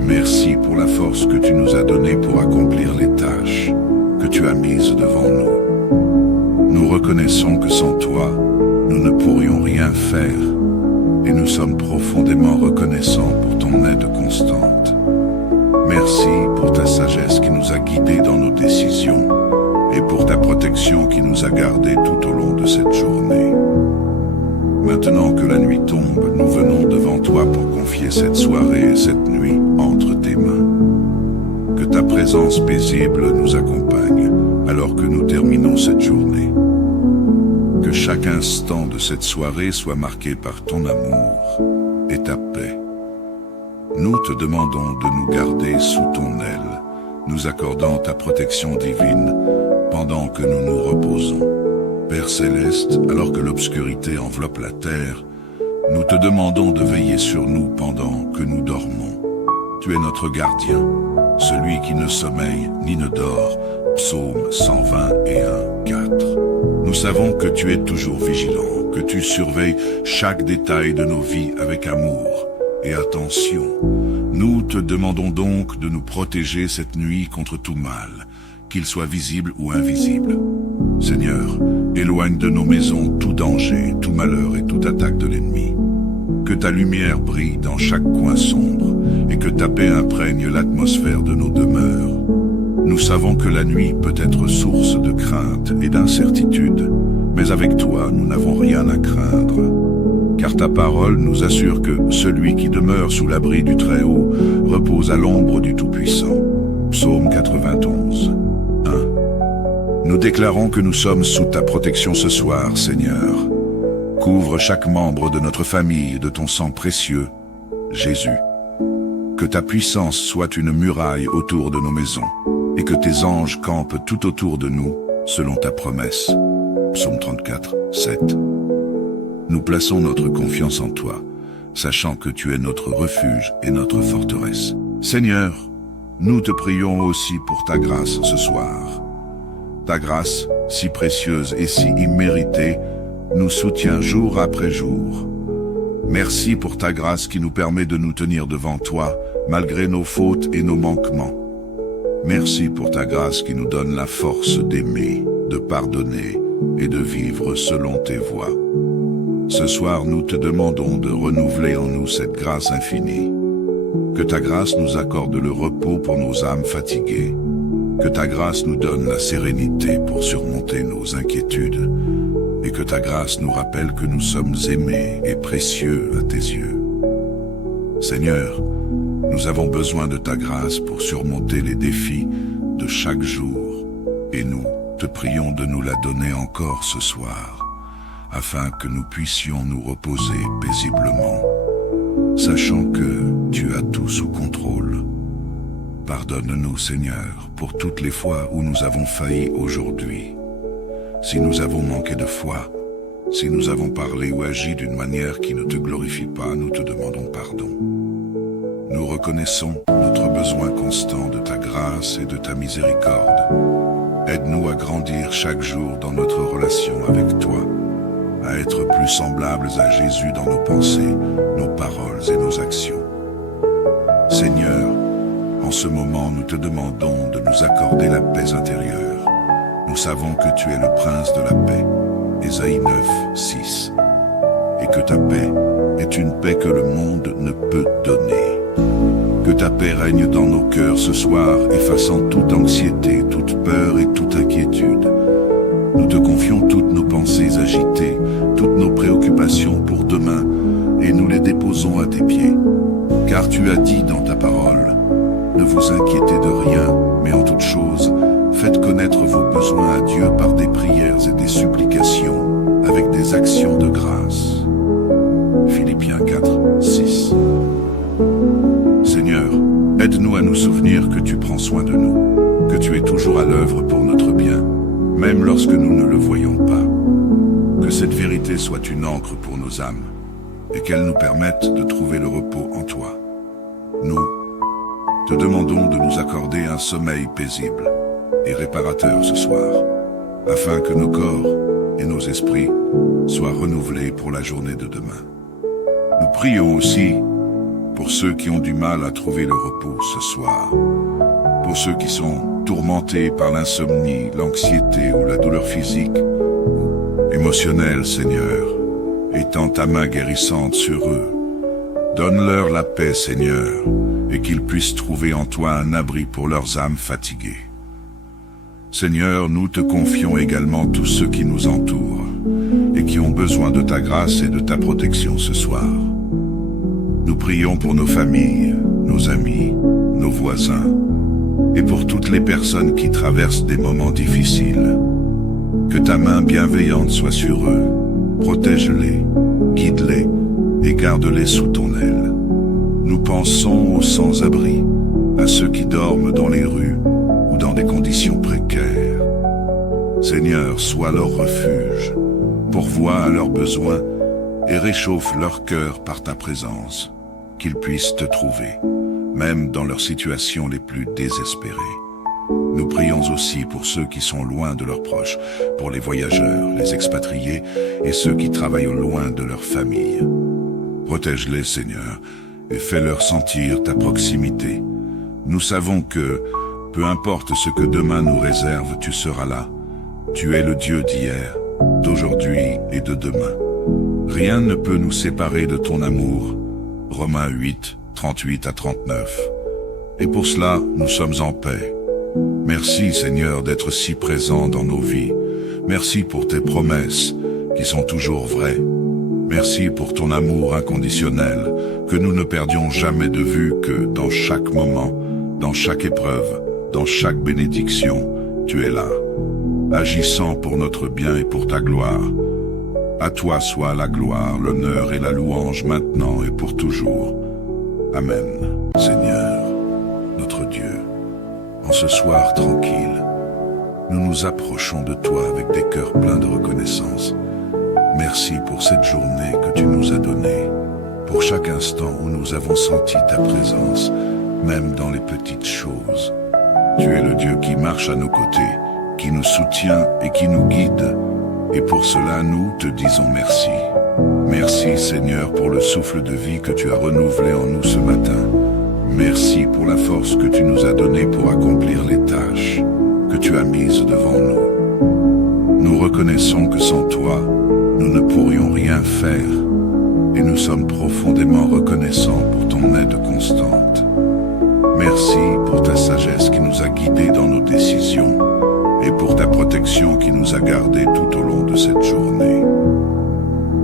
Merci pour la force que tu nous as donnée pour accomplir les tâches que tu as mises devant nous. Nous reconnaissons que sans toi, nous ne pourrions rien faire et nous sommes profondément reconnaissants pour ton aide constante. Merci pour ta sagesse qui nous a guidés dans nos décisions et pour ta protection qui nous a gardés tout au long de cette journée. Maintenant que la nuit tombe, nous venons devant toi pour confier cette soirée et cette nuit entre tes mains. Que ta présence paisible nous accompagne alors que nous terminons cette journée. Que chaque instant de cette soirée soit marqué par ton amour et ta paix. Nous te demandons de nous garder sous ton aile, nous accordant ta protection divine pendant que nous nous reposons. Père céleste, alors que l'obscurité enveloppe la terre, nous te demandons de veiller sur nous pendant que nous dormons. Tu es notre gardien, celui qui ne sommeille ni ne dort. Psaume 121, 4. Nous savons que tu es toujours vigilant, que tu surveilles chaque détail de nos vies avec amour et attention. Nous te demandons donc de nous protéger cette nuit contre tout mal, qu'il soit visible ou invisible. Seigneur, éloigne de nos maisons tout danger, tout malheur et toute attaque de l'ennemi. Que ta lumière brille dans chaque coin sombre et que ta paix imprègne l'atmosphère de nos demeures. Nous savons que la nuit peut être source de crainte et d'incertitude, mais avec toi, nous n'avons rien à craindre. Car ta parole nous assure que celui qui demeure sous l'abri du Très-Haut repose à l'ombre du Tout-Puissant. Psaume 91, 1. Nous déclarons que nous sommes sous ta protection ce soir, Seigneur. Couvre chaque membre de notre famille de ton sang précieux, Jésus. Que ta puissance soit une muraille autour de nos maisons, et que tes anges campent tout autour de nous, selon ta promesse. Psaume 34, 7. Nous plaçons notre confiance en toi, sachant que tu es notre refuge et notre forteresse. Seigneur, nous te prions aussi pour ta grâce ce soir. Ta grâce, si précieuse et si imméritée, nous soutient jour après jour. Merci pour ta grâce qui nous permet de nous tenir devant toi, malgré nos fautes et nos manquements. Merci pour ta grâce qui nous donne la force d'aimer, de pardonner et de vivre selon tes voies. Ce soir, nous te demandons de renouveler en nous cette grâce infinie. Que ta grâce nous accorde le repos pour nos âmes fatiguées. Que ta grâce nous donne la sérénité pour surmonter nos inquiétudes. Et que ta grâce nous rappelle que nous sommes aimés et précieux à tes yeux. Seigneur, nous avons besoin de ta grâce pour surmonter les défis de chaque jour. Et nous te prions de nous la donner encore ce soir, afin que nous puissions nous reposer paisiblement, sachant que tu as tout sous contrôle. Pardonne-nous, Seigneur, pour toutes les fois où nous avons failli aujourd'hui. Si nous avons manqué de foi, si nous avons parlé ou agi d'une manière qui ne te glorifie pas, nous te demandons pardon. Nous reconnaissons notre besoin constant de ta grâce et de ta miséricorde. Aide-nous à grandir chaque jour dans notre relation avec toi, à être plus semblables à Jésus dans nos pensées, nos paroles et nos actions. Seigneur, en ce moment, nous te demandons de nous accorder la paix intérieure. Nous savons que tu es le prince de la paix, Ésaïe 9, 6, et que ta paix est une paix que le monde ne peut donner. Que ta paix règne dans nos cœurs ce soir, effaçant toute anxiété, toute peur et toute inquiétude. Nous te confions toutes nos pensées agitées, toutes nos préoccupations pour demain, et nous les déposons à tes pieds. Car tu as dit dans ta parole, ne vous inquiétez de rien, mais en toute chose, faites connaître vos besoins à Dieu par des prières et des supplications, avec des actions de grâce. Philippiens 4, 6. Seigneur, aide-nous à nous souvenir que tu prends soin de nous, que tu es toujours à l'œuvre pour notre bien, même lorsque nous ne le voyons pas. Que cette vérité soit une encre pour nos âmes, et qu'elle nous permette de trouver le repos en toi. Nous te demandons de nous accorder un sommeil paisible et réparateur ce soir, afin que nos corps et nos esprits soient renouvelés pour la journée de demain. Nous prions aussi pour ceux qui ont du mal à trouver le repos ce soir, pour ceux qui sont tourmentés par l'insomnie, l'anxiété ou la douleur physique ou émotionnelle, Seigneur, étends ta main guérissante sur eux. Donne-leur la paix, Seigneur, et qu'ils puissent trouver en toi un abri pour leurs âmes fatiguées. Seigneur, nous te confions également tous ceux qui nous entourent et qui ont besoin de ta grâce et de ta protection ce soir. Nous prions pour nos familles, nos amis, nos voisins et pour toutes les personnes qui traversent des moments difficiles. Que ta main bienveillante soit sur eux, protège-les, guide-les et garde-les sous ton aile. Nous pensons aux sans-abri, à ceux qui dorment dans les rues ou dans des conditions précaires. Seigneur, sois leur refuge, pourvois à leurs besoins et réchauffe leur cœur par ta présence, qu'ils puissent te trouver, même dans leurs situations les plus désespérées. Nous prions aussi pour ceux qui sont loin de leurs proches, pour les voyageurs, les expatriés et ceux qui travaillent au loin de leur famille. Protège-les, Seigneur, et fais-leur sentir ta proximité. Nous savons que, peu importe ce que demain nous réserve, tu seras là. Tu es le Dieu d'hier, d'aujourd'hui et de demain. Rien ne peut nous séparer de ton amour. Romains 8, 38 à 39. Et pour cela, nous sommes en paix. Merci, Seigneur, d'être si présent dans nos vies. Merci pour tes promesses, qui sont toujours vraies. Merci pour ton amour inconditionnel, que nous ne perdions jamais de vue que dans chaque moment, dans chaque épreuve, dans chaque bénédiction, tu es là, agissant pour notre bien et pour ta gloire. À toi soit la gloire, l'honneur et la louange maintenant et pour toujours. Amen. Seigneur, notre Dieu, en ce soir tranquille, nous nous approchons de toi avec des cœurs pleins de reconnaissance. Merci pour cette journée que tu nous as donnée, pour chaque instant où nous avons senti ta présence, même dans les petites choses. Tu es le Dieu qui marche à nos côtés, qui nous soutient et qui nous guide. Et pour cela, nous te disons merci. Merci Seigneur pour le souffle de vie que tu as renouvelé en nous ce matin. Merci pour la force que tu nous as donnée pour accomplir les tâches que tu as mises devant nous. Nous reconnaissons que sans toi, nous ne pourrions rien faire et nous sommes profondément reconnaissants pour ton aide constante. Merci pour ta sagesse qui nous a guidés dans nos décisions et pour ta protection qui nous a gardés tout au long de cette journée.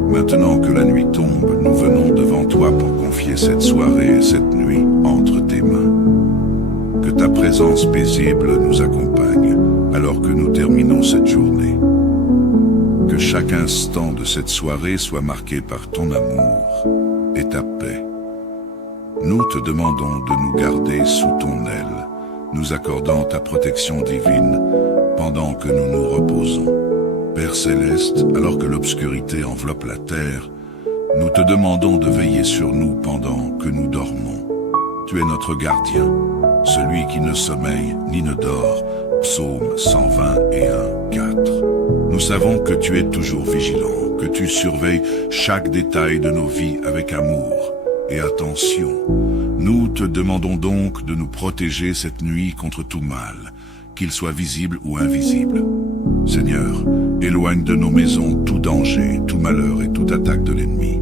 Maintenant que la nuit tombe, nous venons devant toi pour confier cette soirée et cette nuit entre tes mains. Que ta présence paisible nous accompagne alors que nous terminons cette journée. Que chaque instant de cette soirée soit marqué par ton amour et ta paix. Nous te demandons de nous garder sous ton aile, nous accordant ta protection divine pendant que nous nous reposons. Père Céleste, alors que l'obscurité enveloppe la terre, nous te demandons de veiller sur nous pendant que nous dormons. Tu es notre gardien, celui qui ne sommeille ni ne dort. Psaume 121, 4. Nous savons que tu es toujours vigilant, que tu surveilles chaque détail de nos vies avec amour et attention. Nous te demandons donc de nous protéger cette nuit contre tout mal, qu'il soit visible ou invisible. Seigneur, éloigne de nos maisons tout danger, tout malheur et toute attaque de l'ennemi.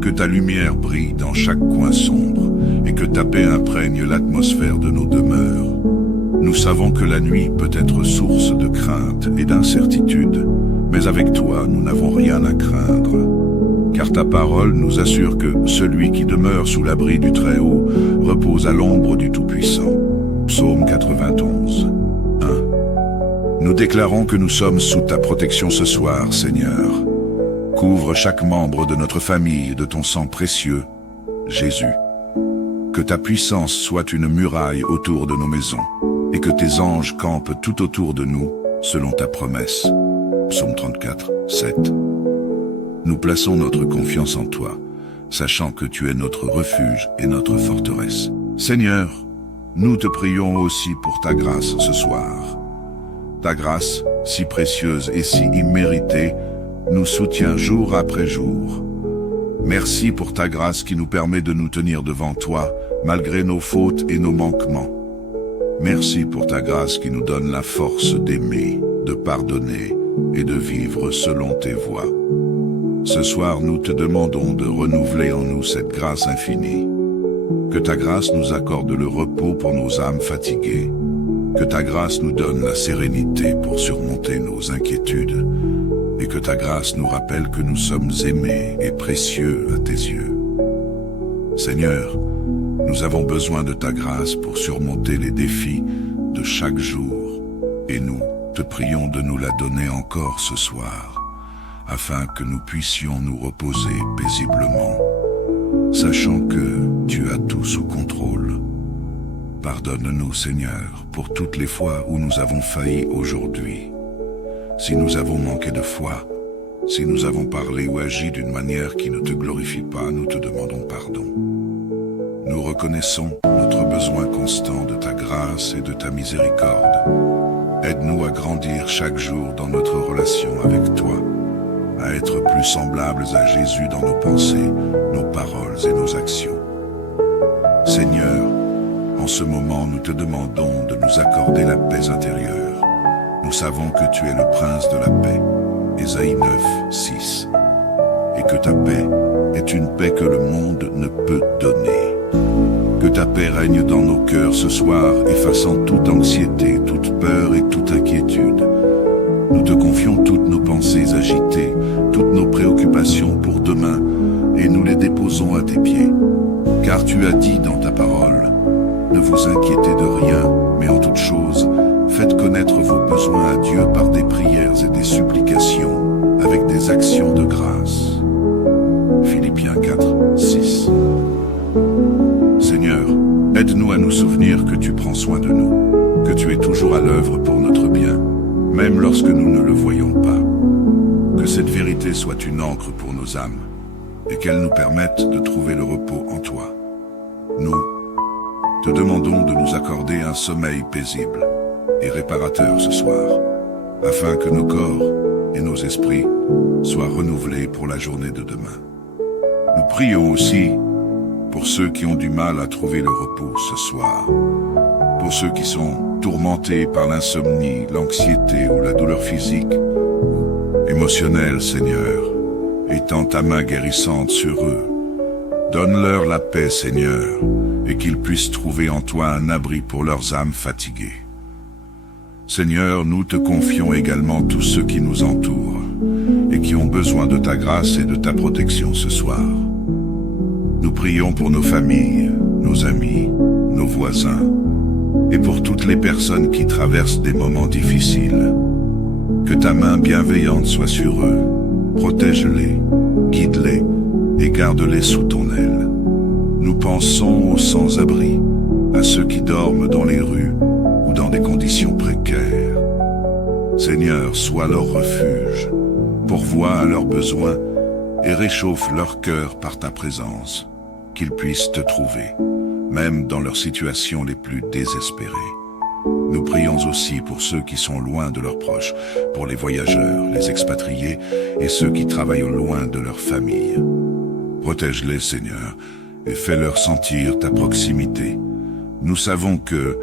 Que ta lumière brille dans chaque coin sombre et que ta paix imprègne l'atmosphère de nos demeures. Nous savons que la nuit peut être source de crainte et d'incertitude, mais avec toi, nous n'avons rien à craindre. Car ta parole nous assure que celui qui demeure sous l'abri du Très-Haut repose à l'ombre du Tout-Puissant. Psaume 91, 1. Nous déclarons que nous sommes sous ta protection ce soir, Seigneur. Couvre chaque membre de notre famille de ton sang précieux, Jésus. Que ta puissance soit une muraille autour de nos maisons, et que tes anges campent tout autour de nous, selon ta promesse. Psaume 34, 7. Nous plaçons notre confiance en toi, sachant que tu es notre refuge et notre forteresse. Seigneur, nous te prions aussi pour ta grâce ce soir. Ta grâce, si précieuse et si imméritée, nous soutient jour après jour. Merci pour ta grâce qui nous permet de nous tenir devant toi, malgré nos fautes et nos manquements. Merci pour ta grâce qui nous donne la force d'aimer, de pardonner et de vivre selon tes voies. Ce soir, nous te demandons de renouveler en nous cette grâce infinie. Que ta grâce nous accorde le repos pour nos âmes fatiguées. Que ta grâce nous donne la sérénité pour surmonter nos inquiétudes. Et que ta grâce nous rappelle que nous sommes aimés et précieux à tes yeux. Seigneur, nous avons besoin de ta grâce pour surmonter les défis de chaque jour. Et nous te prions de nous la donner encore ce soir, afin que nous puissions nous reposer paisiblement, sachant que tu as tout sous contrôle. Pardonne-nous, Seigneur, pour toutes les fois où nous avons failli aujourd'hui. Si nous avons manqué de foi, si nous avons parlé ou agi d'une manière qui ne te glorifie pas, nous te demandons pardon. Nous reconnaissons notre besoin constant de ta grâce et de ta miséricorde. Aide-nous à grandir chaque jour dans notre relation avec toi, à être plus semblables à Jésus dans nos pensées, nos paroles et nos actions. Seigneur, en ce moment, nous te demandons de nous accorder la paix intérieure. Nous savons que tu es le prince de la paix, Ésaïe 9, 6, et que ta paix est une paix que le monde ne peut donner. Que ta paix règne dans nos cœurs ce soir, effaçant toute anxiété, toute peur et toute inquiétude. Nous te confions toutes nos pensées agitées, toutes nos préoccupations pour demain, et nous les déposons à tes pieds. Car tu as dit dans ta parole, ne vous inquiétez de rien, mais en toute chose, faites connaître vos besoins à Dieu par des prières et des supplications, avec des actions de grâce. Philippiens 4, 6. soin de nous, que tu es toujours à l'œuvre pour notre bien, même lorsque nous ne le voyons pas. Que cette vérité soit une encre pour nos âmes, et qu'elle nous permette de trouver le repos en toi. Nous te demandons de nous accorder un sommeil paisible et réparateur ce soir, afin que nos corps et nos esprits soient renouvelés pour la journée de demain. Nous prions aussi pour ceux qui ont du mal à trouver le repos ce soir, pour ceux qui sont tourmentés par l'insomnie, l'anxiété ou la douleur physique ou émotionnelle, Seigneur, étends ta main guérissante sur eux. Donne-leur la paix, Seigneur, et qu'ils puissent trouver en toi un abri pour leurs âmes fatiguées. Seigneur, nous te confions également tous ceux qui nous entourent et qui ont besoin de ta grâce et de ta protection ce soir. Nous prions pour nos familles, nos amis, nos voisins et pour toutes les personnes qui traversent des moments difficiles. Que ta main bienveillante soit sur eux, protège-les, guide-les et garde-les sous ton aile. Nous pensons aux sans-abri, à ceux qui dorment dans les rues ou dans des conditions précaires. Seigneur, sois leur refuge, pourvois à leurs besoins et réchauffe leur cœur par ta présence, qu'ils puissent te trouver, même dans leurs situations les plus désespérées. Nous prions aussi pour ceux qui sont loin de leurs proches, pour les voyageurs, les expatriés et ceux qui travaillent au loin de leur famille. Protège-les, Seigneur, et fais-leur sentir ta proximité. Nous savons que,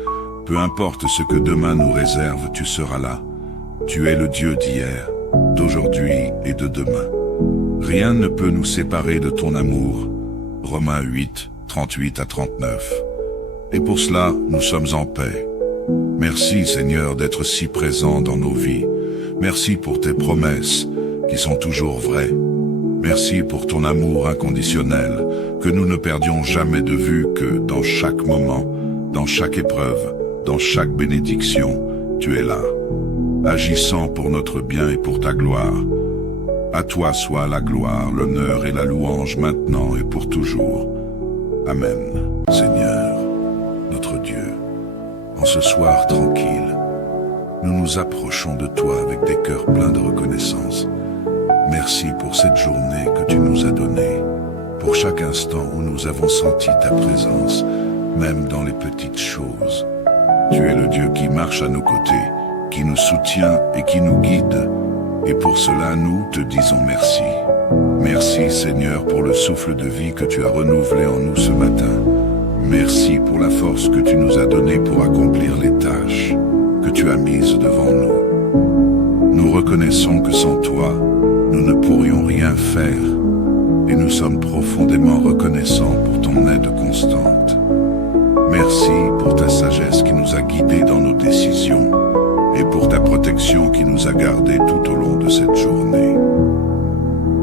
peu importe ce que demain nous réserve, tu seras là. Tu es le Dieu d'hier, d'aujourd'hui et de demain. Rien ne peut nous séparer de ton amour. Romains 8, 38 à 39. Et pour cela, nous sommes en paix. Merci, Seigneur, d'être si présent dans nos vies. Merci pour tes promesses, qui sont toujours vraies. Merci pour ton amour inconditionnel, que nous ne perdions jamais de vue que dans chaque moment, dans chaque épreuve, dans chaque bénédiction, tu es là, agissant pour notre bien et pour ta gloire. À toi soit la gloire, l'honneur et la louange maintenant et pour toujours. Amen. Seigneur, notre Dieu, en ce soir tranquille, nous nous approchons de toi avec des cœurs pleins de reconnaissance. Merci pour cette journée que tu nous as donnée, pour chaque instant où nous avons senti ta présence, même dans les petites choses. Tu es le Dieu qui marche à nos côtés, qui nous soutient et qui nous guide. Et pour cela, nous te disons merci. Merci, Seigneur, pour le souffle de vie que tu as renouvelé en nous ce matin. Merci pour la force que tu nous as donnée pour accomplir les tâches que tu as mises devant nous. Nous reconnaissons que sans toi, nous ne pourrions rien faire et nous sommes profondément reconnaissants pour ton aide constante. Merci pour ta sagesse qui nous a guidés dans nos décisions et pour ta protection qui nous a gardés tout au long de cette journée.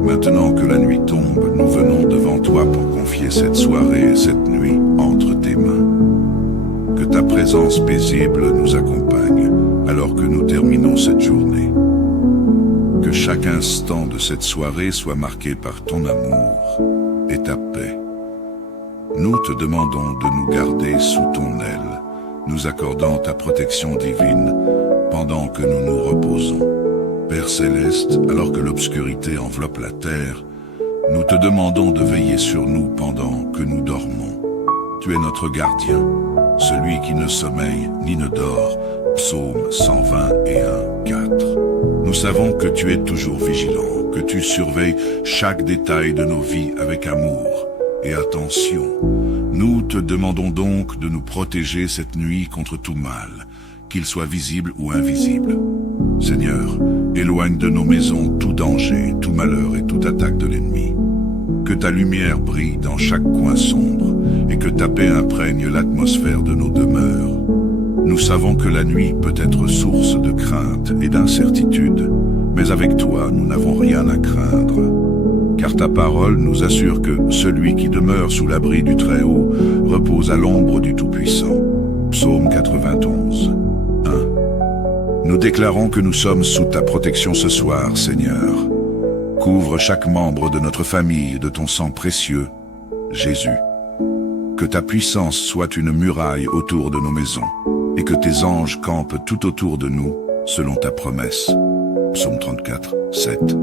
Maintenant que la nuit tombe, nous venons devant toi pour confier cette soirée et cette nuit entre tes mains. Que ta présence paisible nous accompagne alors que nous terminons cette journée. Que chaque instant de cette soirée soit marqué par ton amour et ta paix. Nous te demandons de nous garder sous ton aile, nous accordant ta protection divine pendant que nous nous reposons. Père céleste, alors que l'obscurité enveloppe la terre, nous te demandons de veiller sur nous pendant que nous dormons. Tu es notre gardien, celui qui ne sommeille ni ne dort. Psaume 121, 4. Nous savons que tu es toujours vigilant, que tu surveilles chaque détail de nos vies avec amour et attention. Nous te demandons donc de nous protéger cette nuit contre tout mal, qu'il soit visible ou invisible. Seigneur, éloigne de nos maisons tout danger, tout malheur et toute attaque de l'ennemi. Que ta lumière brille dans chaque coin sombre et que ta paix imprègne l'atmosphère de nos demeures. Nous savons que la nuit peut être source de crainte et d'incertitude, mais avec toi, nous n'avons rien à craindre. Car ta parole nous assure que celui qui demeure sous l'abri du Très-Haut repose à l'ombre du Tout-Puissant. Psaume 91, 1. Nous déclarons que nous sommes sous ta protection ce soir, Seigneur. Couvre chaque membre de notre famille de ton sang précieux, Jésus. Que ta puissance soit une muraille autour de nos maisons, et que tes anges campent tout autour de nous, selon ta promesse. Psaume 34, 7.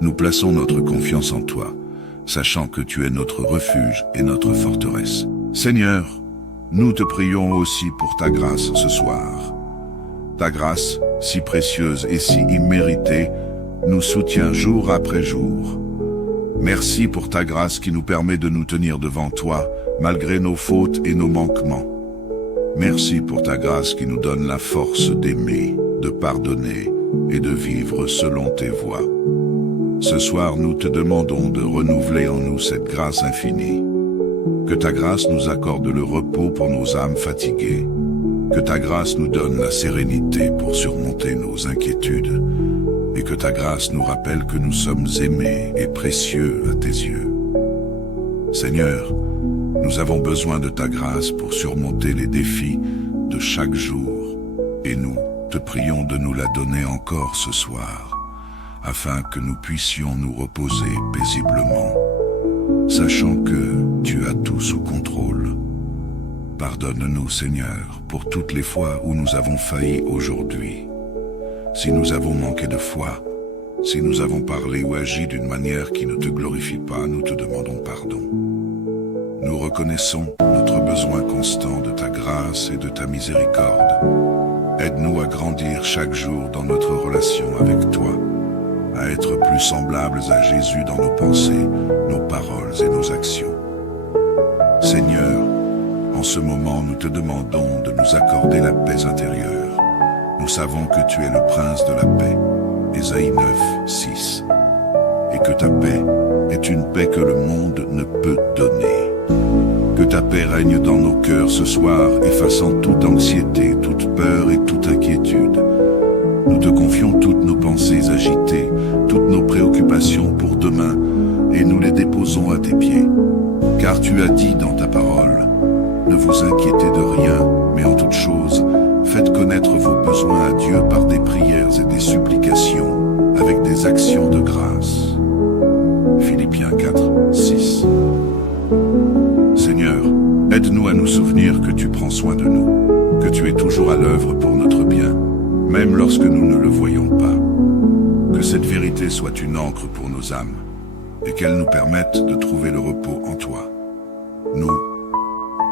Nous plaçons notre confiance en toi, sachant que tu es notre refuge et notre forteresse. Seigneur, nous te prions aussi pour ta grâce ce soir. Ta grâce, si précieuse et si imméritée, nous soutient jour après jour. Merci pour ta grâce qui nous permet de nous tenir devant toi, malgré nos fautes et nos manquements. Merci pour ta grâce qui nous donne la force d'aimer, de pardonner et de vivre selon tes voies. Ce soir, nous te demandons de renouveler en nous cette grâce infinie. Que ta grâce nous accorde le repos pour nos âmes fatiguées. Que ta grâce nous donne la sérénité pour surmonter nos inquiétudes. Et que ta grâce nous rappelle que nous sommes aimés et précieux à tes yeux. Seigneur, nous avons besoin de ta grâce pour surmonter les défis de chaque jour. Et nous te prions de nous la donner encore ce soir, afin que nous puissions nous reposer paisiblement, sachant que tu as tout sous contrôle. Pardonne-nous, Seigneur, pour toutes les fois où nous avons failli aujourd'hui. Si nous avons manqué de foi, si nous avons parlé ou agi d'une manière qui ne te glorifie pas, nous te demandons pardon. Nous reconnaissons notre besoin constant de ta grâce et de ta miséricorde. Aide-nous à grandir chaque jour dans notre relation avec toi, à être plus semblables à Jésus dans nos pensées, nos paroles et nos actions. Seigneur, en ce moment, nous te demandons de nous accorder la paix intérieure. Nous savons que tu es le prince de la paix, Ésaïe 9, 6, et que ta paix est une paix que le monde ne peut donner. Que ta paix règne dans nos cœurs ce soir, effaçant toute anxiété, toute peur et toute inquiétude. Nous te confions toutes nos pensées agitées, toutes nos préoccupations pour demain, et nous les déposons à tes pieds. Car tu as dit dans ta parole, ne vous inquiétez de rien, mais en toute chose, faites connaître vos besoins à Dieu par des prières et des supplications, avec des actions de grâce. Philippiens 4, 6. Seigneur, aide-nous à nous souvenir que tu prends soin de nous, que tu es toujours à l'œuvre pour notre bien, même lorsque nous ne le voyons pas. Que cette vérité soit une encre pour nos âmes, et qu'elle nous permette de trouver le repos en toi. Nous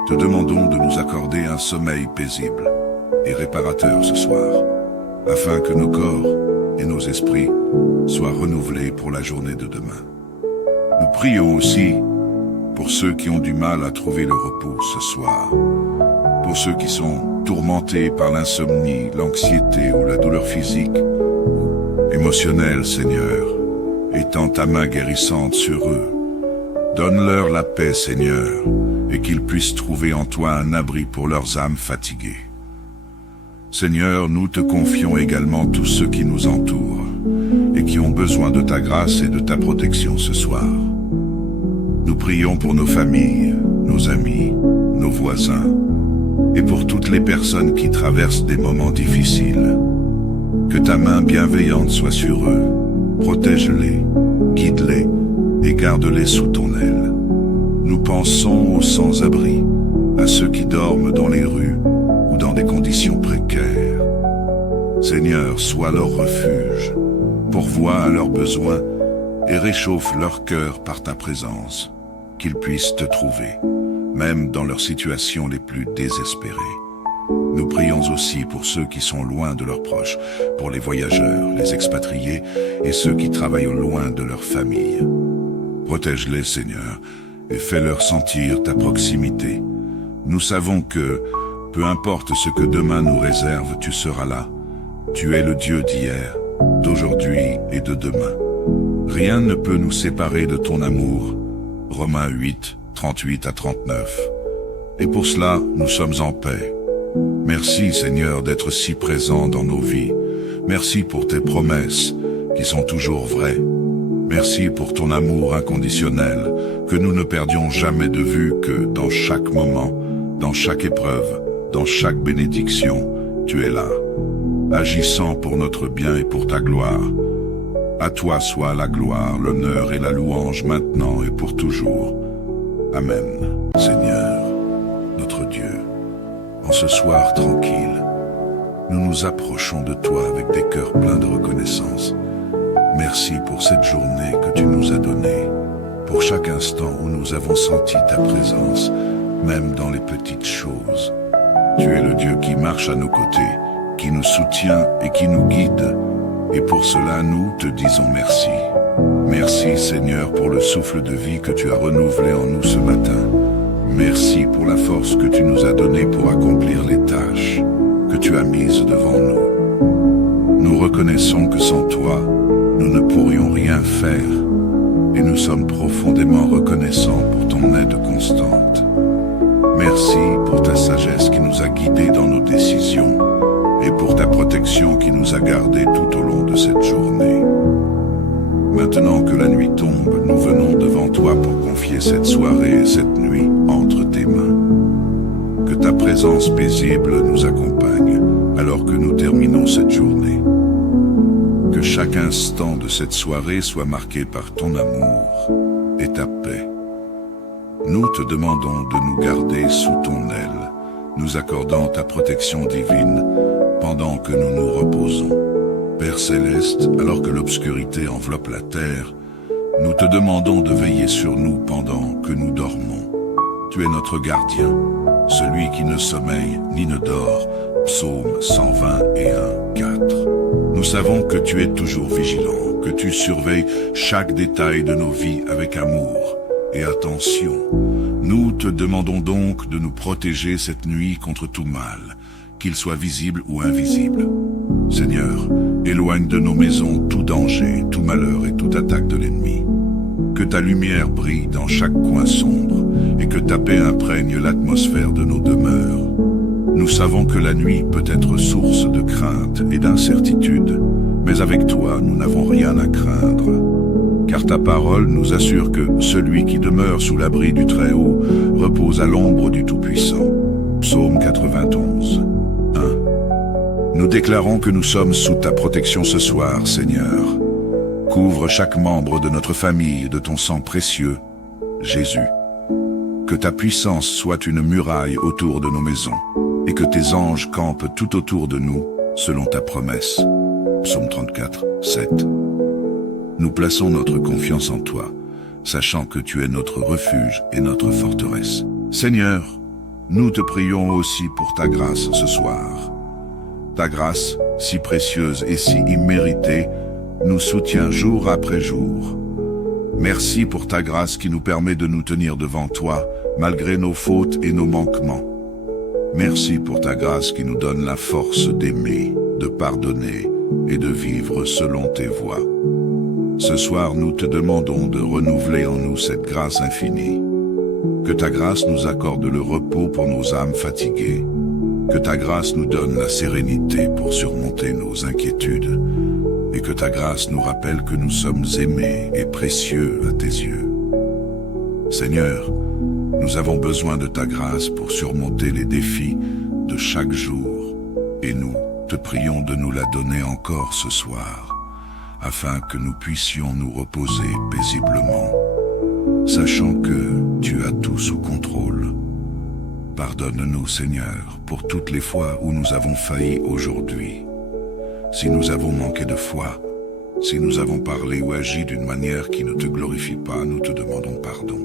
te demandons de nous accorder un sommeil paisible et réparateur ce soir, afin que nos corps et nos esprits soient renouvelés pour la journée de demain. Nous prions aussi pour ceux qui ont du mal à trouver le repos ce soir, pour ceux qui sont tourmentés par l'insomnie, l'anxiété ou la douleur physique ou émotionnelle, Seigneur, étends ta main guérissante sur eux. Donne-leur la paix, Seigneur, et qu'ils puissent trouver en toi un abri pour leurs âmes fatiguées. Seigneur, nous te confions également tous ceux qui nous entourent et qui ont besoin de ta grâce et de ta protection ce soir. Nous prions pour nos familles, nos amis, nos voisins et pour toutes les personnes qui traversent des moments difficiles. Que ta main bienveillante soit sur eux, protège-les, guide-les et garde-les sous ton aile. Nous pensons aux sans-abri, à ceux qui dorment dans les rues ou dans des conditions précaires. Seigneur, sois leur refuge, pourvois à leurs besoins et réchauffe leur cœur par ta présence, qu'ils puissent te trouver, même dans leurs situations les plus désespérées. Nous prions aussi pour ceux qui sont loin de leurs proches, pour les voyageurs, les expatriés et ceux qui travaillent au loin de leur famille. Protège-les, Seigneur, et fais-leur sentir ta proximité. Nous savons que, peu importe ce que demain nous réserve, tu seras là. Tu es le Dieu d'hier, d'aujourd'hui et de demain. Rien ne peut nous séparer de ton amour. Romains 8, 38 à 39. Et pour cela, nous sommes en paix. Merci, Seigneur, d'être si présent dans nos vies. Merci pour tes promesses, qui sont toujours vraies. Merci pour ton amour inconditionnel, que nous ne perdions jamais de vue que dans chaque moment, dans chaque épreuve, dans chaque bénédiction, tu es là, agissant pour notre bien et pour ta gloire. À toi soit la gloire, l'honneur et la louange maintenant et pour toujours. Amen. Seigneur, notre Dieu, en ce soir tranquille, nous nous approchons de toi avec des cœurs pleins de reconnaissance. Merci pour cette journée que tu nous as donnée, pour chaque instant où nous avons senti ta présence, même dans les petites choses. Tu es le Dieu qui marche à nos côtés, qui nous soutient et qui nous guide. Et pour cela, nous te disons merci. Merci Seigneur pour le souffle de vie que tu as renouvelé en nous ce matin. Merci pour la force que tu nous as donnée pour accomplir les tâches que tu as mises devant nous. Nous reconnaissons que sans toi, nous ne pourrions rien faire et nous sommes profondément reconnaissants pour ton aide constante. Merci pour ta sagesse qui nous a guidés dans nos décisions et pour ta protection qui nous a gardés tout au long de cette journée. Maintenant que la nuit tombe, nous venons devant toi pour confier cette soirée et cette nuit entre tes mains. Que ta présence paisible nous accompagne alors que nous terminons cette journée. Que chaque instant de cette soirée soit marqué par ton amour et ta paix. Nous te demandons de nous garder sous ton aile, nous accordant ta protection divine pendant que nous nous reposons. Père céleste, alors que l'obscurité enveloppe la terre, nous te demandons de veiller sur nous pendant que nous dormons. Tu es notre gardien, celui qui ne sommeille ni ne dort. Psaume 121, 4. Nous savons que tu es toujours vigilant, que tu surveilles chaque détail de nos vies avec amour et attention. Nous te demandons donc de nous protéger cette nuit contre tout mal, qu'il soit visible ou invisible. Seigneur, éloigne de nos maisons tout danger, tout malheur et toute attaque de l'ennemi. Que ta lumière brille dans chaque coin sombre et que ta paix imprègne l'atmosphère de nos demeures. Nous savons que la nuit peut être source de crainte et d'incertitude, mais avec toi, nous n'avons rien à craindre. Car ta parole nous assure que celui qui demeure sous l'abri du Très-Haut repose à l'ombre du Tout-Puissant. Psaume 91, 1. Nous déclarons que nous sommes sous ta protection ce soir, Seigneur. Couvre chaque membre de notre famille de ton sang précieux, Jésus. Que ta puissance soit une muraille autour de nos maisons, et que tes anges campent tout autour de nous, selon ta promesse. Psaume 34, 7. Nous plaçons notre confiance en toi, sachant que tu es notre refuge et notre forteresse. Seigneur, nous te prions aussi pour ta grâce ce soir. Ta grâce, si précieuse et si imméritée, nous soutient jour après jour. Merci pour ta grâce qui nous permet de nous tenir devant toi, malgré nos fautes et nos manquements. Merci pour ta grâce qui nous donne la force d'aimer, de pardonner et de vivre selon tes voies. Ce soir, nous te demandons de renouveler en nous cette grâce infinie. Que ta grâce nous accorde le repos pour nos âmes fatiguées. Que ta grâce nous donne la sérénité pour surmonter nos inquiétudes. Et que ta grâce nous rappelle que nous sommes aimés et précieux à tes yeux. Seigneur, nous avons besoin de ta grâce pour surmonter les défis de chaque jour. Et nous te prions de nous la donner encore ce soir, afin que nous puissions nous reposer paisiblement, sachant que tu as tout sous contrôle. Pardonne-nous, Seigneur, pour toutes les fois où nous avons failli aujourd'hui. Si nous avons manqué de foi, si nous avons parlé ou agi d'une manière qui ne te glorifie pas, nous te demandons pardon.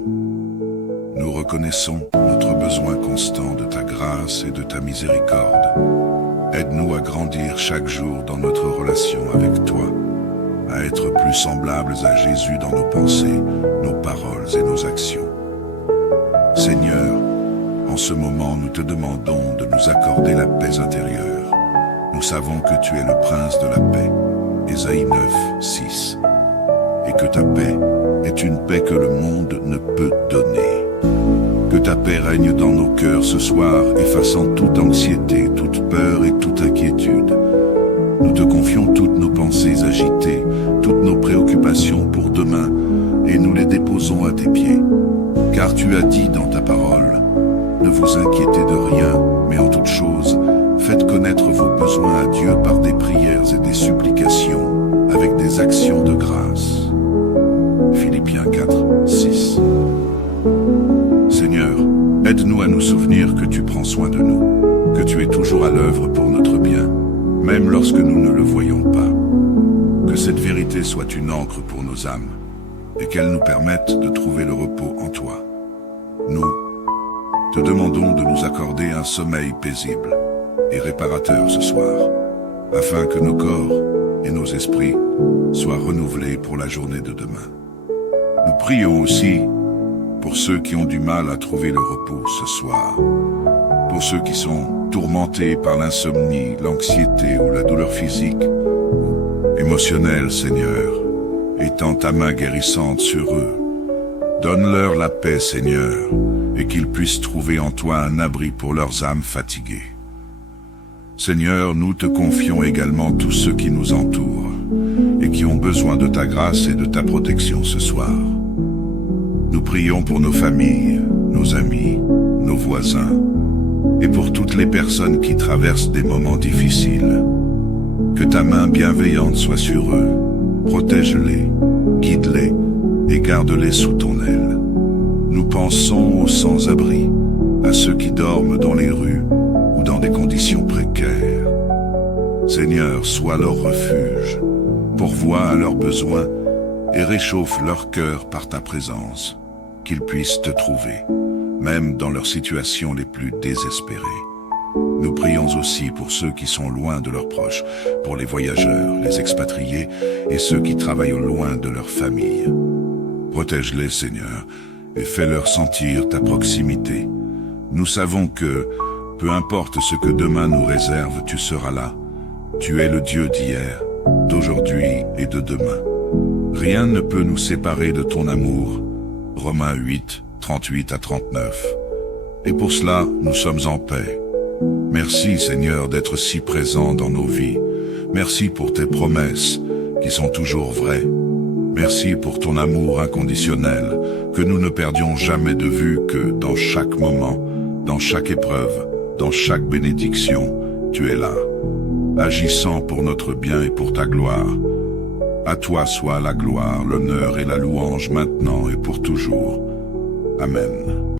Nous reconnaissons notre besoin constant de ta grâce et de ta miséricorde. Aide-nous à grandir chaque jour dans notre relation avec toi, à être plus semblables à Jésus dans nos pensées, nos paroles et nos actions. Seigneur, en ce moment, nous te demandons de nous accorder la paix intérieure. Nous savons que tu es le prince de la paix, Ésaïe 9, 6, et que ta paix est une paix que le monde ne peut donner. Que ta paix règne dans nos cœurs ce soir, effaçant toute anxiété, toute peur et toute inquiétude. Nous te confions toutes nos pensées agitées, toutes nos préoccupations pour demain, et nous les déposons à tes pieds. Car tu as dit dans ta parole, ne vous inquiétez de rien, mais en toute chose, faites connaître vos besoins à Dieu par des prières et des supplications, avec des actions de grâce. Philippiens 4, 6. vérité soit une encre pour nos âmes, et qu'elle nous permette de trouver le repos en toi. Nous te demandons de nous accorder un sommeil paisible et réparateur ce soir, afin que nos corps et nos esprits soient renouvelés pour la journée de demain. Nous prions aussi pour ceux qui ont du mal à trouver le repos ce soir, pour ceux qui sont tourmentés par l'insomnie, l'anxiété ou la douleur physique ou émotionnelle, Seigneur, étends ta main guérissante sur eux. Donne-leur la paix, Seigneur, et qu'ils puissent trouver en toi un abri pour leurs âmes fatiguées. Seigneur, nous te confions également tous ceux qui nous entourent et qui ont besoin de ta grâce et de ta protection ce soir. Nous prions pour nos familles, nos amis, nos voisins, et pour toutes les personnes qui traversent des moments difficiles. Que ta main bienveillante soit sur eux, protège-les, guide-les et garde-les sous ton aile. Nous pensons aux sans-abri, à ceux qui dorment dans les rues ou dans des conditions précaires. Seigneur, sois leur refuge, pourvois à leurs besoins et réchauffe leur cœur par ta présence, qu'ils puissent te trouver, même dans leurs situations les plus désespérées. Nous prions aussi pour ceux qui sont loin de leurs proches, pour les voyageurs, les expatriés et ceux qui travaillent au loin de leur famille. Protège-les, Seigneur, et fais-leur sentir ta proximité. Nous savons que, peu importe ce que demain nous réserve, tu seras là. Tu es le Dieu d'hier, d'aujourd'hui et de demain. Rien ne peut nous séparer de ton amour. Romains 8, 38 à 39. Et pour cela, nous sommes en paix. Merci, Seigneur, d'être si présent dans nos vies. Merci pour tes promesses, qui sont toujours vraies. Merci pour ton amour inconditionnel, que nous ne perdions jamais de vue que dans chaque moment, dans chaque épreuve, dans chaque bénédiction, tu es là, agissant pour notre bien et pour ta gloire. À toi soit la gloire, l'honneur et la louange maintenant et pour toujours. Amen.